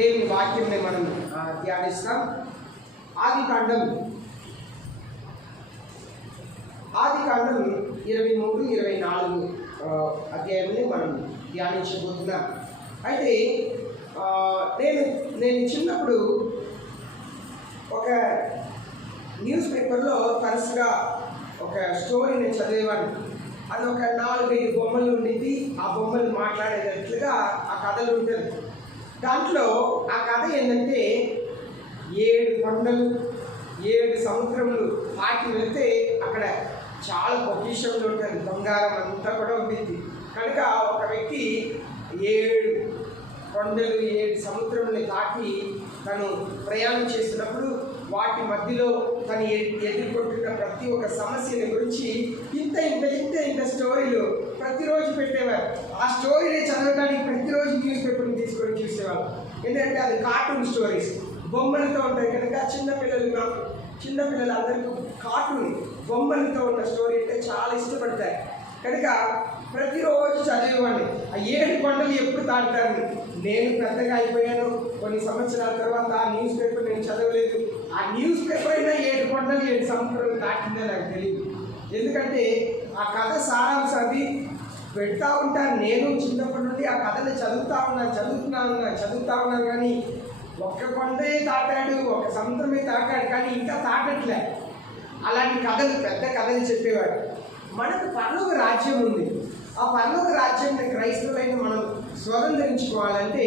దేవుని వాక్యంని మనం ధ్యానిస్తాం. ఆదికాండం 23-24 అధ్యాయంని మనం ధ్యానించబోతున్నాం. అయితే నేను చిన్నప్పుడు ఒక న్యూస్ పేపర్లో తరచుగా ఒక స్టోరీని చదివేవాడిని. అది ఒక 4-5 బొమ్మలు ఉండింది. ఆ బొమ్మలు మాట్లాడేటట్లుగా ఆ కథలు ఉంటుంది. దాంట్లో ఆ కథ ఏంటంటే 7 కొండలు 7 సముద్రములు దాటి వెళ్తే అక్కడ చాలా పొజిషన్లు ఉంటుంది, బంగారం అంతా కూడా ఉంటుంది. కనుక ఒక వ్యక్తి 7 కొండలు 7 సముద్రములు దాటి తను ప్రయాణం చేసినప్పుడు వాటి మధ్యలో తను ఎదుర్కొంటున్న ప్రతి ఒక్క సమస్యల గురించి ఇంత స్టోరీలు ప్రతిరోజు పెట్టేవారు. ఆ స్టోరీని చదవడానికి ప్రతిరోజు న్యూస్ పేపర్ని తీసుకొని చూసేవారు. ఎందుకంటే అది కార్టూన్ స్టోరీస్, బొమ్మలతో ఉంటాయి కనుక చిన్నపిల్లలు అందరికీ కార్టూన్ బొమ్మలతో ఉన్న స్టోరీ అంటే చాలా ఇష్టపడతారు. కనుక ప్రతిరోజు చదివేవాడిని. ఆ 7 కొండలు ఎప్పుడు దాటుతాను. నేను పెద్దగా అయిపోయాను. కొన్ని సంవత్సరాల తర్వాత ఆ న్యూస్ పేపర్ నేను చదవలేదు. ఆ న్యూస్ పేపర్ అయినా 7 కొండలు 7 సముద్రాలు దాటిందే నాకు తెలియదు. ఎందుకంటే ఆ కథ సారాంశాన్ని పెడతా ఉంటాను. నేను చిన్నప్పటి నుండి ఆ కథని చదువుతున్నా ఉన్నాను కానీ ఒక్క కొండే తాటాడు, ఒక సముద్రమే తాటాడు, కానీ ఇంకా తాకట్లే. అలాంటి కథలు, పెద్ద కథలు చెప్పేవాడు. మనకు పరలోక రాజ్యం ఉంది. ఆ పరలోక రాజ్యాన్ని క్రైస్తవులైన మనం స్వతంత్రించుకోవాలంటే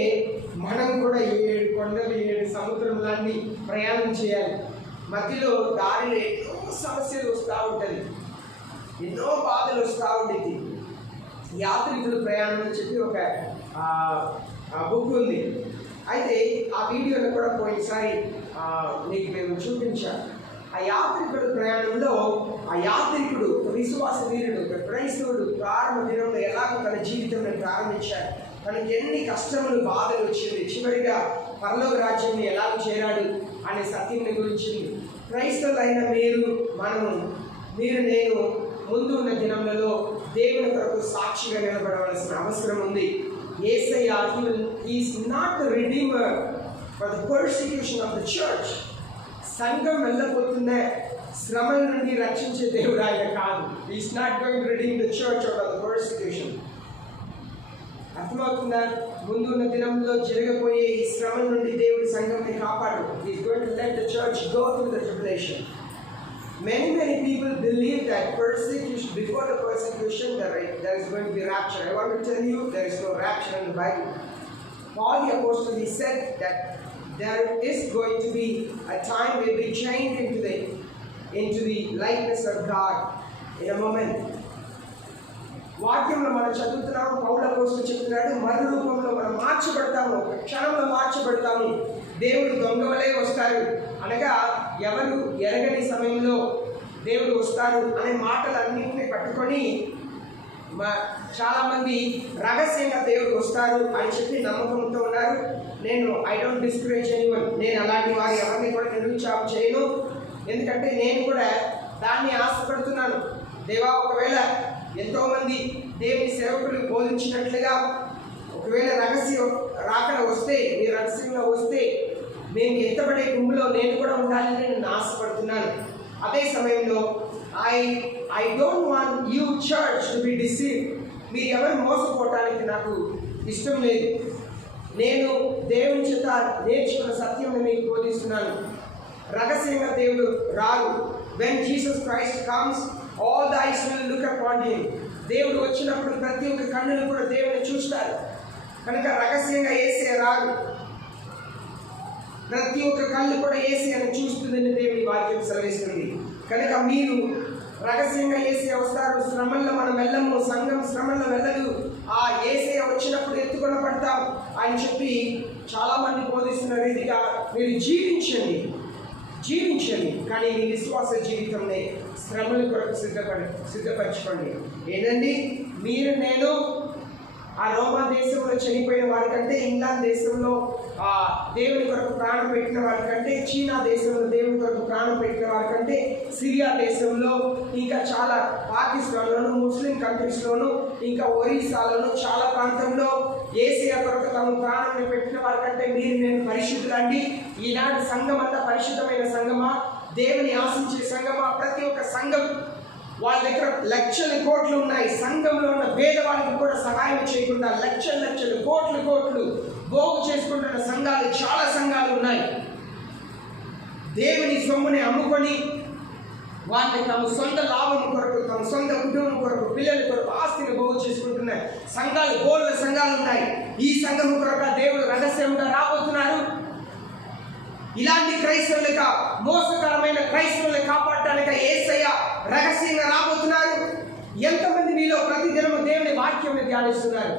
మనం కూడా 7 కొండలు 7 సముద్రంలాంటి ప్రయాణం చేయాలి. మధ్యలో దారిలో ఎన్నో సమస్యలు వస్తూ ఉంటుంది, ఎన్నో బాధలు వస్తూ ఉండేది. యాత్రికుల ప్రయాణం అని చెప్పి ఒక బుక్ ఉంది. అయితే ఆ వీడియోని కూడా పోయినసారి నీకు మేము చూపించాను. ఆ యాత్రికుడు ప్రయాణంలో ఆ యాత్రికుడు విశ్వాస వీరుడు, ఒక క్రైస్తవుడు ప్రారంభ దినంలో ఎలాగో తన జీవితంలో ప్రారంభించాడు. తనకి ఎన్ని కష్టములు బాధలు వచ్చింది, చివరిగా పరలోక రాజ్యాన్ని ఎలా చేరాడు అనే సత్యం గురించి క్రైస్తవులైన నేను ముందు ఉన్న దినములలో దేవుని కొరకు సాక్షిగా నిలబడవలసిన అవసరం ఉంది. Yesayya is not the redeemer for the persecution of the church. సంఘం వెళ్ళబోతున్న శ్రమల నుండి రక్షించే దేవుడు ఆయన కాదు. Is not going to redeem the church out of the persecution. అర్థమవుతుందా? ముందున్న దినంలో జరగబోయే ఈ శ్రమల నుండి దేవుడి సంఘంని కాపాడు. Is going to let the church go through the tribulation. Many people believe that persecution, before the persecution there is going to be rapture. I want to tell you there is no rapture in the Bible. Paul the apostle, he said that there is going to be a time where we change into the likeness of God in a moment. వాక్యంలో మనం చదువుతున్నాము, పౌలు అపోస్తలుడు చెప్తున్నాడు, మరు రూపంలో మనం మార్చబడతాము, ఒక క్షణంలో మార్చబడతాము. దేవుడు దొంగ వలె వస్తారు, అనగా ఎవరు ఎరగని సమయంలో దేవుడు వస్తారు అనే మాటలన్నింటినీ పట్టుకొని చాలామంది రహస్యంగా దేవుడు వస్తారు అని చెప్పి నమ్మకంతో ఉన్నారు. I don't discourage anyone. నేను అలాంటి వారు ఎవరిని కూడా నిరుత్సాహం చేయను. ఎందుకంటే నేను కూడా దాన్ని ఆశపడుతున్నాను. దేవా, ఒకవేళ ఎంతోమంది దేవుని సేవకులు బోధించినట్లుగా ఒకవేళ రాకడ వస్తే, మీ రహస్యంగా వస్తే మేము ఎత్తబడే గుంపులో నేను కూడా ఉండాలని నేను ఆశపడుతున్నాను. అదే సమయంలో I don't want you church to be deceived. మీరు ఎవరు మోసపోవటానికి నాకు ఇష్టం లేదు. నేను దేవుని చేత నేర్చుకున్న సత్యం మీకు బోధిస్తున్నాను. రహస్యంగా దేవుడు రారు. When Jesus Christ comes, all the eyes will look upon him. దేవుడు వచ్చినప్పుడు ప్రతి ఒక్క కన్నులు కూడా దేవుని చూస్తారు. కనుక రహస్యంగా యేసయ్య రారు. ప్రతి ఒక్క కళ్ళు కూడా యేసయ్యను చూస్తుందని దేవుని వాక్యం సెలవిస్తుంది. కనుక మీరు రహస్యంగా యేసయ్య వస్తారు. శ్రమల్లో మనం వెళ్ళము, సంఘం శ్రమల్లో వెళ్ళదు. ఆ యేసయ్య వచ్చినప్పుడు ఎత్తుకొని పడతాం అని చెప్పి చాలామంది బోధిస్తున్న రీతిగా మీరు జీవించండి. కానీ మీ విశ్వాస జీవితంలో శ్రమల కొరకు సిద్ధపరచుకోండి. ఏంటండి, నేను ఆ రోమా దేశంలో చనిపోయిన వారికంటే, ఇంగ్లాండ్ దేశంలో దేవుని కొరకు ప్రాణం పెట్టిన వారికంటే, చీనా దేశంలో దేవుని కొరకు ప్రాణం పెట్టిన వారికంటే, సిరియా దేశంలో, ఇంకా చాలా పాకిస్తాన్లోను, ముస్లిం కంట్రీస్లోను, ఇంకా ఒరిస్సాలోను చాలా ప్రాంతంలో యేసయ్య కొరకు తమ ప్రాణాన్ని పెట్టిన వారి కంటే మీరు నేను పరిశుద్ధులండి. ఈనాటి సంఘం అంతా పరిశుద్ధమైన సంఘమా, దేవుని ఆశించే సంఘమా? ప్రతి ఒక్క సంఘం వాళ్ళ దగ్గర లక్షల కోట్లు ఉన్నాయి. సంఘంలో ఉన్న పేదవాళ్ళకి కూడా సహాయం చేయకుండా లక్షలు కోట్లు పోగు చేసుకుంటున్న సంఘాలు, చాలా సంఘాలు ఉన్నాయి. దేవుని సొమ్ముని అమ్ముకొని వాటిని తమ సొంత లాభం కొరకు, తమ సొంత కుటుంబం కొరకు, పిల్లల కొరకు ఆస్తిని పోగు చేసుకుంటున్నాయి సంఘాలు, బోళ్ళ సంఘాలు ఉన్నాయి. ఈ సంఘం కొరకు దేవుడు రహస్యంగా రాబోతున్నారు. ఇలాంటి క్రైస్తవులుగా, మోసకరమైన క్రైస్తవులను కాపాడటానికి యేసయ్య రహస్యంగా రాబోతున్నారు. ఎంతమంది మీలో ప్రతిదినము దేవుని వాక్యం ధ్యానిస్తున్నారు?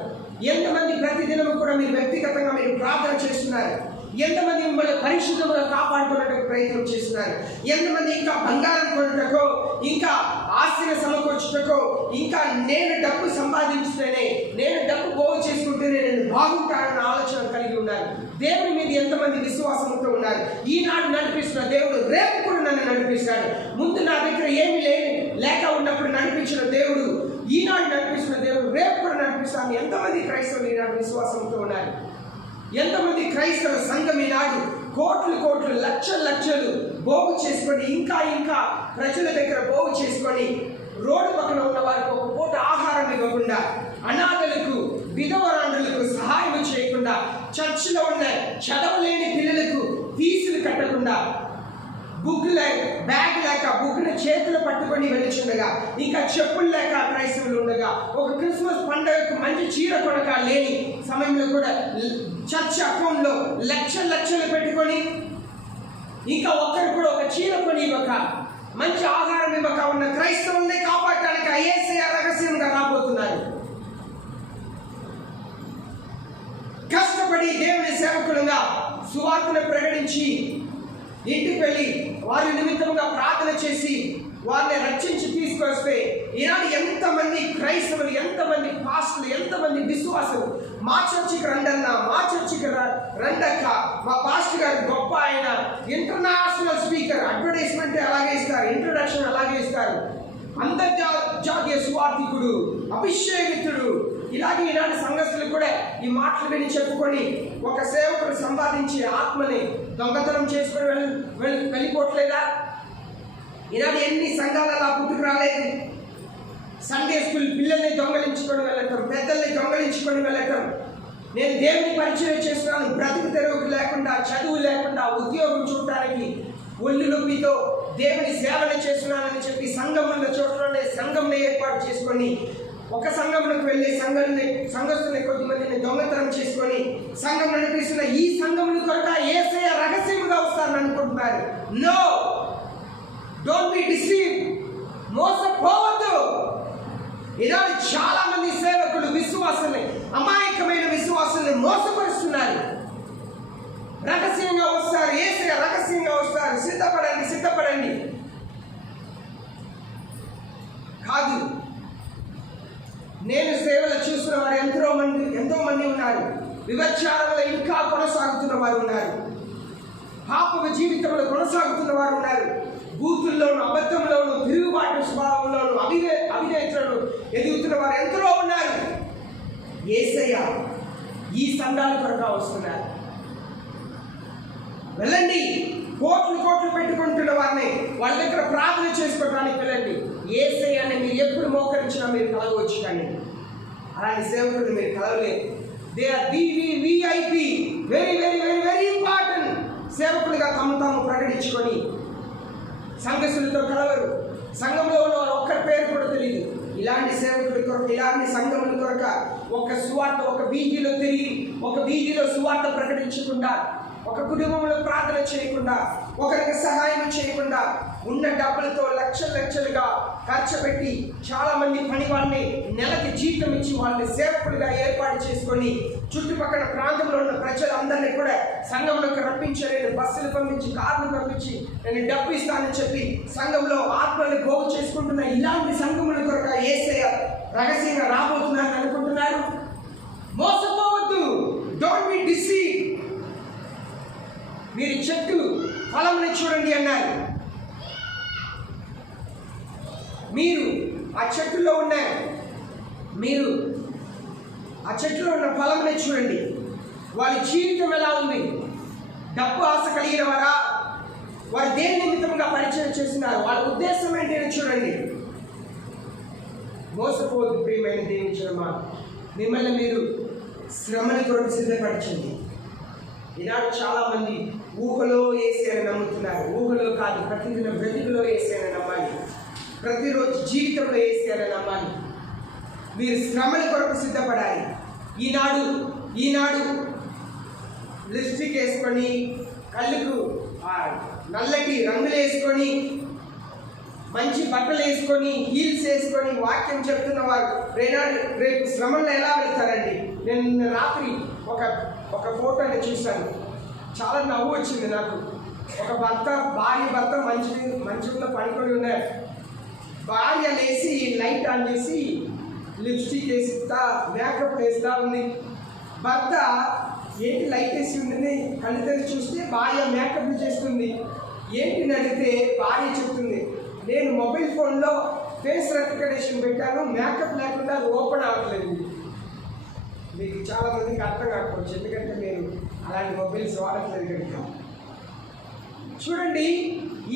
ఎంతమంది ప్రతిదినము కూడా మీరు వ్యక్తిగతంగా మీరు ప్రార్థన చేస్తున్నారు? ఎంతమంది మిమ్మల్ని పరిశుద్ధంగా కాపాడుకునేందుకు ప్రయత్నం చేస్తున్నారు? ఎంతమంది ఇంకా బంగారం కొనుటకో, ఇంకా ఆస్తిని సమకూర్చుటకో, ఇంకా నేను డబ్బు సంపాదించుతేనే, నేను డబ్బు పోగు చేసుకుంటేనే నేను బాగుంటానన్న ఆలోచన కలిగి ఉన్నారు? దేవుని మీద ఎంతమంది విశ్వాసంతో ఉన్నారు? ఈనాడు నడిపిస్తున్న దేవుడు రేపు కూడా నన్ను నడిపిస్తాడు. ముందు నా దగ్గర ఏమి లేక ఉన్నప్పుడు నడిపించిన దేవుడు ఈనాడు నడిపిస్తున్న దేవుడు రేపు కూడా నడిపిస్తాను. ఎంతమంది క్రైస్తవులు ఈనాడు విశ్వాసంతో ఉన్నారు? ఎంతమంది క్రైస్తవ సంఘం ఈనాడు కోట్లు లక్షలు పోగు చేసుకొని, ఇంకా ప్రజల దగ్గర పోగు చేసుకొని, రోడ్డు పక్కన ఉన్న వారికి ఒక పూట ఆహారం ఇవ్వకుండా, అనాథలకు, విధవరాండ్రులకు సహాయం చేయకుండా, చర్చిలో ఉన్న చదవలేని పిల్లలకు ఫీజులు కట్టకుండా, బుక్ లేక, బ్యాగ్ లేక బుక్ని చేతులు పట్టుకొని వెళ్ళిచుండగా, ఇంకా చెప్పులు లేక క్రైస్తవులు ఉండగా, ఒక క్రిస్మస్ పండుగకు మంచి చీర కొనక లేని సమయంలో కూడా చర్చ్ అకౌంట్లో లక్షలు పెట్టుకొని, ఇంకా ఒక్కరు కూడా ఒక చీర కొని ఇవ్వక, మంచి ఆహారం ఇవ్వక ఉన్న క్రైస్తవుల్ని కాపాడటానికి యేసయ్య రహస్యంగా రాబోతున్నారు. కష్టపడి దేవుని సేవకులుగా సువార్తను ప్రకటించి ఇంటికి వెళ్ళి వారి నిమిత్తముగా ప్రార్థన చేసి వారిని రక్షించి తీసుకొస్తే ఈనాడు ఎంతమంది క్రైస్తవులు, ఎంతమంది పాస్టర్లు, ఎంతమంది విశ్వాసులు మా చర్చికి రండన్నా, మా చర్చికి రండక్క, మా పాస్టర్ గారు గొప్ప ఆయన, ఇంటర్నేషనల్ స్పీకర్, అడ్వర్టైజ్మెంట్ అలాగే ఇస్తారు, ఇంట్రొడక్షన్ అలాగే ఇస్తారు, అంతర్జాతీయ సువార్థికుడు, అభిషేకితుడు, ఇలాగే ఈనాటి సంఘస్థులు కూడా ఈ మాటలు విని చెప్పుకొని ఒక సేవకుడు సంపాదించి ఆత్మని దొంగతనం చేసుకొని వెళ్ళిపోవట్లేదా? ఈనాడు ఎన్ని సంఘాలు అలా పుట్టుకు రాలేదు? సండే స్కూల్ పిల్లల్ని దొంగలించుకొని వెళ్ళటం, పెద్దల్ని దొంగలించుకొని వెళ్ళటం. నేను దేవుని పరిచయం చేస్తున్నాను, బ్రతుకు తెరువుకు లేకుండా, చదువు లేకుండా, ఉద్యోగం చూడటానికి ఒళ్ళు నొప్పితో దేవుని సేవను చేస్తున్నానని చెప్పి సంఘముల చోట్లోనే సంఘంని ఏర్పాటు చేసుకొని, ఒక సంఘంలోకి వెళ్ళి సంఘస్థుల్ని కొద్దిమందిని దొంగతనం చేసుకొని సంఘం నడిపిస్తున్న ఈ సంఘముల కొరకు యేసయ్య రహస్యముగా వస్తారని అనుకుంటున్నారు. No, don't be deceive. మోసపోవద్దు. ఈనాడు చాలా మంది సేవకులు విశ్వాసుల్ని, అమాయకమైన విశ్వాసుల్ని మోసపరుస్తున్నారు. రహస్యంగా వస్తారు, యేసయ్య రహస్యంగా వస్తారు, సిద్ధపడండి కాదు. నేను సేవలు చూస్తున్న వారు ఎంతో మంది ఉన్నారు. విభచారంలో ఇంకా కొనసాగుతున్న వారు ఉన్నారు. పాపపు జీవితంలో కొనసాగుతున్న వారు ఉన్నారు. బూతుల్లోను, అబద్ధంలోను, తిరుగుబాటు స్వభావంలోను, అవిధేయతలను ఎదుగుతున్న వారు ఎంతో ఉన్నారు. యేసయ్య ఈ సంఘాల కొరకు వస్తున్నారు. వెళ్ళండి. కోట్లు పెట్టుకుంటున్న వారిని వాళ్ళ దగ్గర ప్రార్థన చేసుకోవడానికి వెళ్ళండి. యేసయ్యని మీరు ఎప్పుడు మోకరించినా మీరు కలగవచ్చు, కానీ అలాంటి సేవకులు మీరు కలవలేదు. They are VIP, very important. సేవకులుగా తాము ప్రకటించుకొని సంఘస్థులతో కలవరు. సంఘంలో ఉన్న వారు ఒక్కరి పేరు కూడా తెలియదు. ఇలాంటి సేవకుల కొరకు, ఇలాంటి సంఘముల కొరకు ఒక సువార్త, ఒక వీధిలో తిరిగి ఒక వీధిలో సువార్త ప్రకటించకుండా, ఒక కుటుంబంలో ప్రార్థన చేయకుండా, ఒకరికి సహాయం చేయకుండా, ఉన్న డబ్బులతో లక్షలుగా ఖర్చు పెట్టి చాలా మంది పని వాళ్ళని నెలకి జీతం ఇచ్చి వాళ్ళని సేవకులుగా ఏర్పాటు చేసుకొని చుట్టుపక్కల ప్రాంతంలో ఉన్న ప్రజలందరినీ కూడా సంఘంలోకి రప్పించి, నేను బస్సులు పంపించి, కార్లు పంపించి నేను డబ్బు ఇస్తానని చెప్పి సంఘంలో ఆత్మని పోగు చేసుకుంటున్న ఇలాంటి సంఘముల కొరకు యేసయ్య రహస్యంగా రాబోతున్నారని అనుకుంటున్నారు. మోసపోవద్దు. Don't be deceive. మీరు చెట్టు ఫలముని చూడండి అన్నారు. మీరు ఆ చెట్టులో ఉన్న మీరు ఆ చెట్టులో ఉన్న ఫలంని చూడండి. వారి జీవితం ఎలా ఉంది? డబ్బు ఆశ కలిగిన వారా? వారు దేని నిమిత్తంగా పరిచయం చేస్తున్నారు? వాళ్ళ ఉద్దేశం ఏంటని చూడండి. మోసపోదు ప్రియమైన దేవుని జనమా, మిమ్మల్ని మీరు శ్రమని కొరకు సిద్ధపరచండి. ఈనాడు చాలా మంది ఊహలో యేసయ్యను నమ్ముతున్నారు. ఊహలో కాదు, ప్రతిదిన బ్రతుకులో యేసయ్యను నమ్మాలి. ప్రతిరోజు జీవితంలో యేసయ్యను నమ్మాలి. మీరు శ్రమని కొరకు సిద్ధపడాలి. ఈనాడు లిప్స్టిక్ వేసుకొని, కళ్ళకు నల్లటి రంగులు వేసుకొని, మంచి బట్టలు వేసుకొని, హీల్స్ వేసుకొని వాక్యం చెప్తున్న వారు రేపు శ్రమల్లో ఎలా వెళ్తారండి? నేను నిన్న రాత్రి ఒక ఫోటోని చూశాను. చాలా నవ్వు వచ్చింది నాకు. ఒక భార్య భర్త మంచంలో పడుకొని ఉన్నారు. భార్య లేచి లైట్ ఆన్ చేసి లిప్స్టిక్ వేసిస్తా, మేకప్ వేస్తా ఉంది. భర్త ఏంటి లైట్ వేసి ఉంటుంది, కళ్ళు తెరిచి చూస్తే భార్య మేకప్ చేస్తుంది. ఏంటిని అడిగితే భార్య చెప్తుంది, నేను మొబైల్ ఫోన్లో ఫేస్ రికగ్నిషన్ పెట్టాను, మేకప్ లేకుండా అది ఓపెన్ అవ్వట్లేదు. మీకు చాలా మందికి అర్థం కాకపోవచ్చు, ఎందుకంటే మీరు అలాంటి మొబైల్స్ వాడట్లేదు కనుక. చూడండి,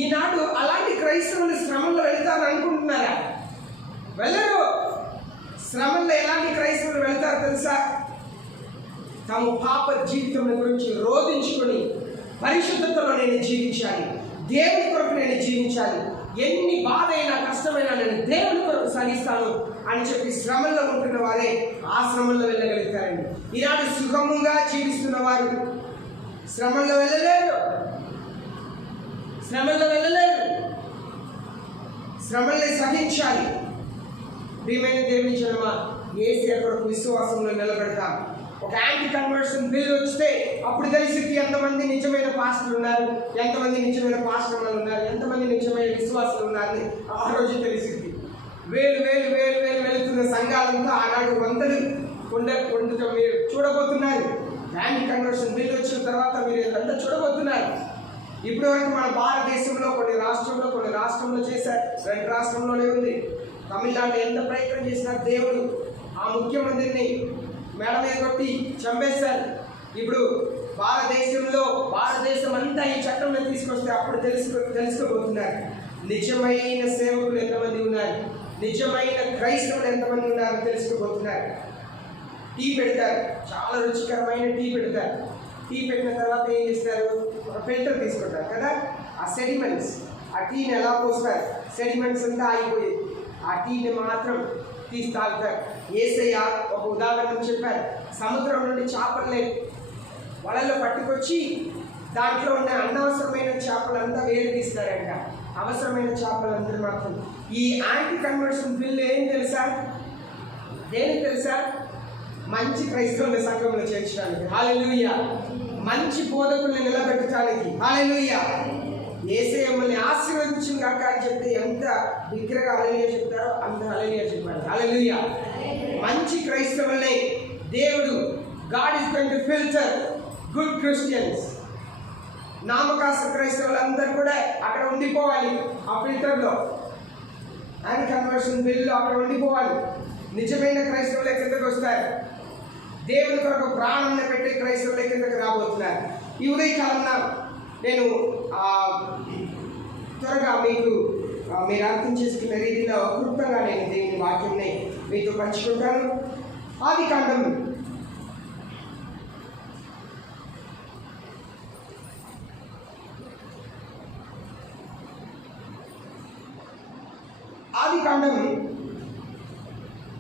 ఈనాడు అలాంటి క్రైస్తవులు శ్రమంలో వెళ్తారు అనుకుంటున్నారా? వెళ్ళరు. శ్రమంలో ఎలాంటి క్రైస్తవులు వెళ్తారు తెలుసా? తమ పాప జీవితం గురించి రోధించుకొని, పరిశుద్ధతలో నేను జీవించాలి, దేవుని కొరకు నేను జీవించాలి, ఎన్ని బాధ అయినా కష్టమైనా నేను దేవుని కొరకు సాగిస్తాను అని చెప్పి శ్రమంలో ఉంటున్న వారే ఆ శ్రమంలో వెళ్ళగలుగుతారండి. ఈనాడు సుఖముగా జీవిస్తున్న వారు శ్రమంలో వెళ్ళలేరు. శ్రమల్ని సహించాలి. ప్రియమైన దేవుని జనమా, యేసయ్య కొరకు విశ్వాసంలో నిలబెడతాం. ఒక యాంటీ కన్వర్షన్ బిల్ వస్తే అప్పుడు తెలిసింది ఎంతమంది నిజమైన పాస్టర్లు ఉన్నారు, ఎంతమంది నిజమైన పాస్టర్లు ఉన్నారు, ఎంతమంది నిజమైన విశ్వాసులు ఉన్నారని ఆ రోజు తెలిసింది. వేలు వెళుతున్న సంఘాలంతా ఆనాడు వందలు ఉండటం మీరు చూడబోతున్నారు. యాంటీ కన్వర్షన్ బిల్ వచ్చిన తర్వాత మీరు ఇదంతా చూడబోతున్నారు. ఇప్పటి వరకు మన భారతదేశంలో కొన్ని రాష్ట్రంలో చేశారు, 2 రాష్ట్రంలోనే ఉంది. తమిళనాడు ఎంత ప్రయత్నం చేసినా దేవుడు ఆ ముఖ్యమంత్రిని మేడ మీద కొట్టి చంపేశారు. ఇప్పుడు భారతదేశం అంతా ఈ చట్టంలో తీసుకొస్తే అప్పుడు తెలుసుకోబోతున్నారు నిజమైన సేవకులు ఎంతమంది ఉన్నారు, నిజమైన క్రైస్తవులు ఎంతమంది ఉన్నారో తెలుసుకోబోతున్నారు. టీ పెడతారు, చాలా రుచికరమైన టీ పెడతారు. టీ పెట్టిన తర్వాత ఏం చేస్తారు? ఒక ఫిల్టర్ తీసుకుంటారు కదా, ఆ సెడిమెంట్స్, ఆ టీని ఎలా పోస్తారు? సెడిమెంట్స్ అంతా ఆగిపోయేది, ఆ టీని మాత్రం తీసి తాగుతారు. యేసయ్య ఒక ఉదాహరణ చెప్పారు. సముద్రం నుండి చేపల్ని వలలో పట్టుకొచ్చి దాంట్లో ఉన్న అనవసరమైన చేపలంతా వేరు తీస్తారంట, అవసరమైన చేపలందరూ మాత్రం. ఈ యాంటీ కన్వర్షన్ బిల్ ఏం తెలుసా? దేనికి తెలుసా? మంచి క్రైస్తవుల సంఘంలో చేర్చడానికి, హల్లెలూయా. మంచి బోధకుల్ని నిలబెట్టడానికి, హల్లెలూయా. యేసయ్య మిమ్మల్ని ఆశీర్వదించింది కాక అని చెప్తే ఎంత బిగ్గరగా హల్లెలూయా చెప్తారో అంత హల్లెలూయా చెప్పాలి, హల్లెలూయా. మంచి క్రైస్తవుల్ని దేవుడు, God is going to filter good Christians. నామకాస్త క్రైస్తవులందరూ కూడా అక్కడ ఉండిపోవాలి, ఆ ఫిల్టర్లో. యాంటీ కన్వర్షన్ బిల్లు అక్కడ ఉండిపోవాలి. నిజమైన క్రైస్తవులే కిందకు వస్తారు. దేవుని కొరకు ప్రాణాన్ని పెట్టే క్రైస్తవులే కిందకు రాబోతున్నారు. ఈ ఉదయకాలంలో నేను త్వరగా మీకు మీరు అర్థం చేసుకున్న రీతిలో క్లుప్తంగా నేను దేవుని వాక్యంని మీతో పంచుకుంటాను. ఆదికాండం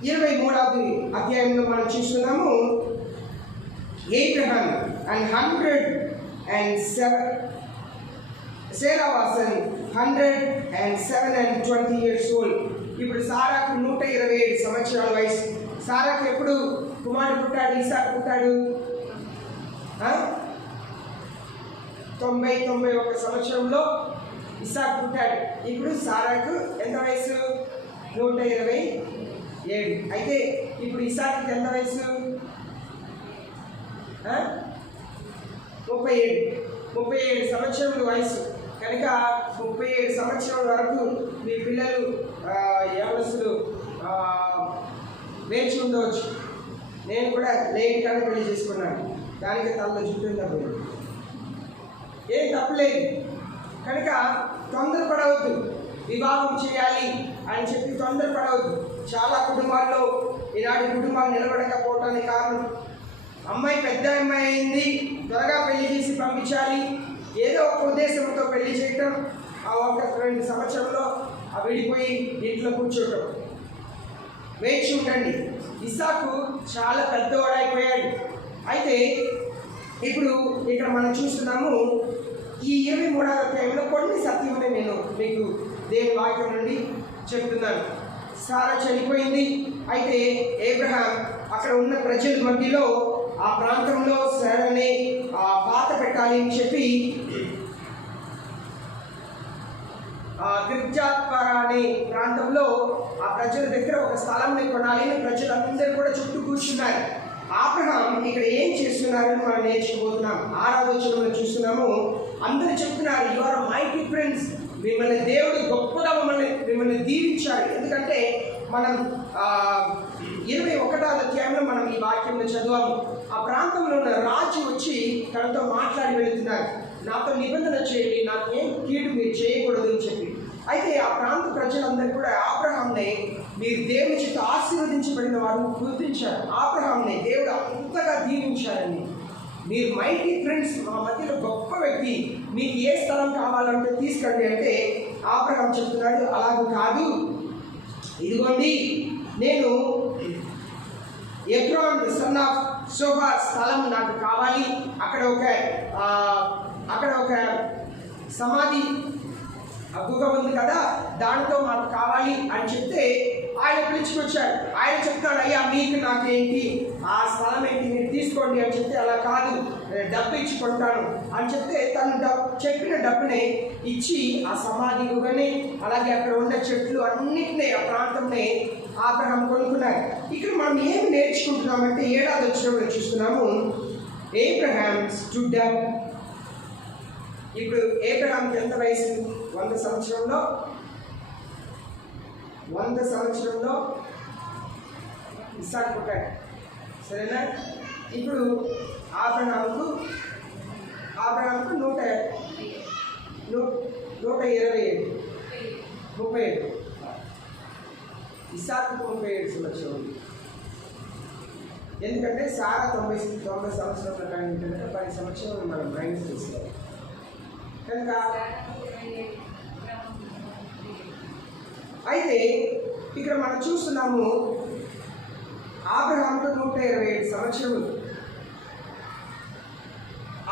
23వ అధ్యాయంలో మనం చూస్తున్నాము. Abraham and 107 Sarah was 107 and 20 years old. ఇప్పుడు సారాకు 127 సంవత్సరాల వయసు. సారాకు ఎప్పుడు కుమారుడు పుట్టాడు? ఇసాకు పుట్టాడు 91 సంవత్సరంలో ఇసాకు పుట్టాడు. ఇప్పుడు సారాకు ఎంత వయసు? 127. అయితే ఇప్పుడు ఇసాకు ఎంత వయసు? 37 సంవత్సరముల వయసు. కనుక 37 సంవత్సరాల వరకు మీ పిల్లలు యవనస్తులు వేచి ఉండవచ్చు. నేను కూడా లేట్గానే పెళ్లి చేసుకున్నాను, దానికి తనలో జుట్టు ఏం తప్పలేదు. కనుక తొందరపడవద్దు, వివాహం చేయాలి అని చెప్పి తొందరపడవద్దు. చాలా కుటుంబాల్లో ఈనాటి కుటుంబాలు నిలబడకపోవటానికి కారణం, అమ్మాయి పెద్ద అమ్మాయి అయింది, త్వరగా పెళ్లి చేసి పంపించాలి, ఏదో ఒక ఉద్దేశంతో పెళ్లి చేయటం, ఆ 1-2 సంవత్సరంలో విడిపోయి ఇంట్లో కూర్చోవటం. వేచి ఉండండి. ఇస్సాకు చాలా పెద్దవాడైపోయాడు. అయితే ఇప్పుడు ఇక్కడ మనం చూస్తున్నాము, ఈ 23వ అధ్యాయంలో కొన్ని సత్యమునే నేను మీకు దేవుని వాక్యం నుండి చెప్తున్నాను. సారా చనిపోయింది. అయితే అబ్రహాం అక్కడ ఉన్న ప్రజల మధ్యలో ఆ ప్రాంతంలో సారాని పాత పెట్టాలి అని చెప్పి గిర్జాత్వర అనే ప్రాంతంలో ఆ ప్రజల దగ్గర ఒక స్థలంని కొనాలి అని ప్రజలందరూ కూడా చుట్టూ కూర్చున్నారు. అబ్రహాం ఇక్కడ ఏం చేస్తున్నారని మనం నేర్చుకోబోతున్నాం. 6వ వచనంలో చూస్తున్నాము, అందరూ చెప్తున్నారు, యు ఆర్ మైటీ ఫ్రెండ్స్, మిమ్మల్ని దేవుడు గొప్పగా మిమ్మల్ని దీవించాడు. ఎందుకంటే మనం 21వ అధ్యాయంలో మనం ఈ వాక్యంలో చదివాము. ఆ ప్రాంతంలో ఉన్న రాజు వచ్చి తనతో మాట్లాడి వెళుతున్నారు, నాతో నిబంధన చేయండి, నాకు ఏం కీడు మీరు చేయకూడదు అని చెప్పి. అయితే ఆ ప్రాంత ప్రజలందరూ కూడా అబ్రహాంని మీరు దేవుని చేత ఆశీర్వదించబడిన వారు గుర్తించారు. అబ్రహాంని దేవుడు అంతగా దీవించారని, మీరు మైటీ ఫ్రెండ్స్, మా మధ్యలో గొప్ప వ్యక్తి, మీకు ఏ స్థలం కావాలంటే తీసుకండి అంటే అబ్రహాం చెప్తున్నాడు, అలాగూ కాదు, ఇదిగోండి నేను ఎబ్రోన్ సన్ ఆఫ్ సోహార్ స్థలం నాకు కావాలి, అక్కడ ఒక సమాధి గుహ ఉంది కదా, దాంతో మాకు కావాలి అని చెప్తే ఆయన పిలుచుకొచ్చాడు. ఆయన చెప్తాడు, అయ్యా మీకు నాకేంటి, ఆ స్థలం ఏంటి, మీరు తీసుకోండి అని చెప్తే, అలా కాదు, డబ్బు ఇచ్చి కొంటాను అని చెప్తే తను చెప్పిన డబ్బుని ఇచ్చి ఆ సమాధి గుహని అలాగే అక్కడ ఉన్న చెట్లు అన్నిటినీ ఆ ప్రాంతంని అబ్రహాం కొనుక్కున్నారు. ఇక్కడ మనం ఏమి నేర్చుకుంటున్నామంటే 7వ వచనంలో చూస్తున్నాము, అబ్రహాం స్టూడ్ అప్. ఇప్పుడు అబ్రహాంకి ఎంత వయసు? 100 సంవత్సరంలో ఇస్సాకు పుట్టాడు. సరేనా? ఇప్పుడు అబ్రహాముకు 37 ఇస్సాకు 37 సంవత్సరాలు. ఎందుకంటే సారా 90 సంవత్సరాల టైం కనుక 10 సంవత్సరాలు మనం మైనస్ తీసుకోవాలి. కనుక అయితే ఇక్కడ మనం చూస్తున్నాము, అబ్రహాంకు 127 సంవత్సరములు.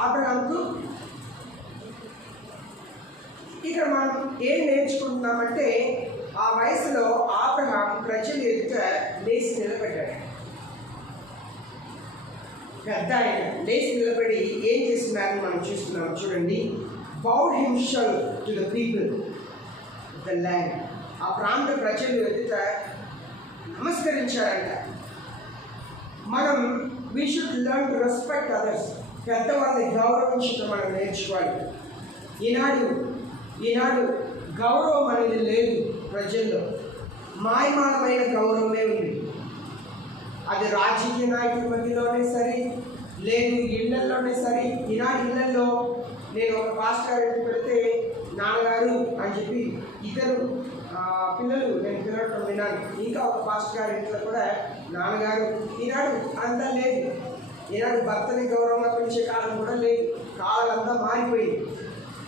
అబ్రహాంకు ఇక్కడ మనం ఏం నేర్చుకుంటున్నామంటే, ఆ వయసులో అబ్రహాం ప్రజలు ఎదుట లేచి నిలబడ్డాడు. పెద్ద ఆయన లేచి నిలబడి ఏం చేస్తున్నారని మనం చూస్తున్నాం. చూడండి, bowed himself to the people of the land. ఆ ప్రాంత ప్రజలు ఎదుట నమస్కరించారంట. మనం we should learn to respect others. పెద్దవాళ్ళని గౌరవించడం మనం నేర్చుకోవాలి. ఈనాడు గౌరవం అనేది లేదు ప్రజల్లో, మాయమానమైన గౌరవమే ఉంది. అది రాజకీయ నాయకుల మధ్యలోనే సరే, లేదు ఇళ్లలోనే సరే. ఈనాడు ఇళ్లలో నేను ఒక పాస్టర్ గారికి పెడితే నాన్నగారు అని చెప్పి ఇద్దరు పిల్లలు నేను పిలవటం విన్నాను. ఇంకా ఒక పాస్టర్ గారి ఇంట్లో కూడా నాన్నగారు. ఈనాడు అంతా లేదు. ఈనాడు భర్తని గౌరవంగా పిలిచే కాలం కూడా లేదు. కాలంతా మారిపోయింది.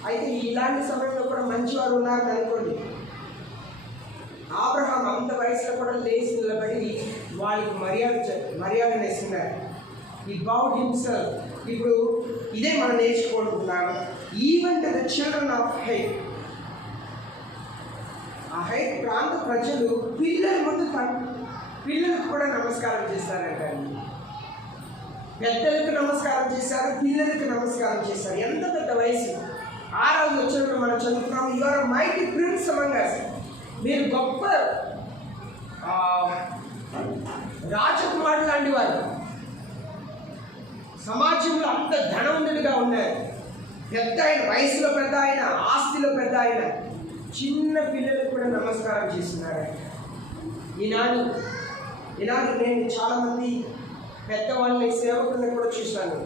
అయితే ఇలాంటి సమయంలో కూడా మంచివారు ఉన్నారని అనుకోండి. అబ్రహాం అంత వయసులో కూడా లేచి నిలబడి వాళ్ళకి మర్యాద వేస్తున్నారు. ఈ బౌడ్ హిమ్సెల్ఫ్. ఇప్పుడు ఇదే మనం నేర్చుకుంటున్నాము. Even to the children of height. ఆ హైట్ ప్రాంత ప్రజలు పిల్లల ముందు పిల్లలకు కూడా నమస్కారం చేస్తారంట. పెద్దలకు నమస్కారం చేశారు, పిల్లలకు నమస్కారం చేశారు. ఎంత పెద్ద వయసు. 6వ వచనంలో మనం చదువుతున్నాము, you are mighty prince among us. మీరు గొప్ప రాజకుమారులు లాంటి వారు. సమాజంలో అంత ధనవంతుడిగా ఉన్నారు. పెద్ద ఆయన, వయసులో పెద్ద ఆయన, ఆస్తిలో పెద్ద ఆయన, చిన్న పిల్లలకు కూడా నమస్కారం చేస్తున్నారు. ఈనాడు నేను చాలామంది పెద్దవాళ్ళని సేవకుల్ని కూడా చూశాను,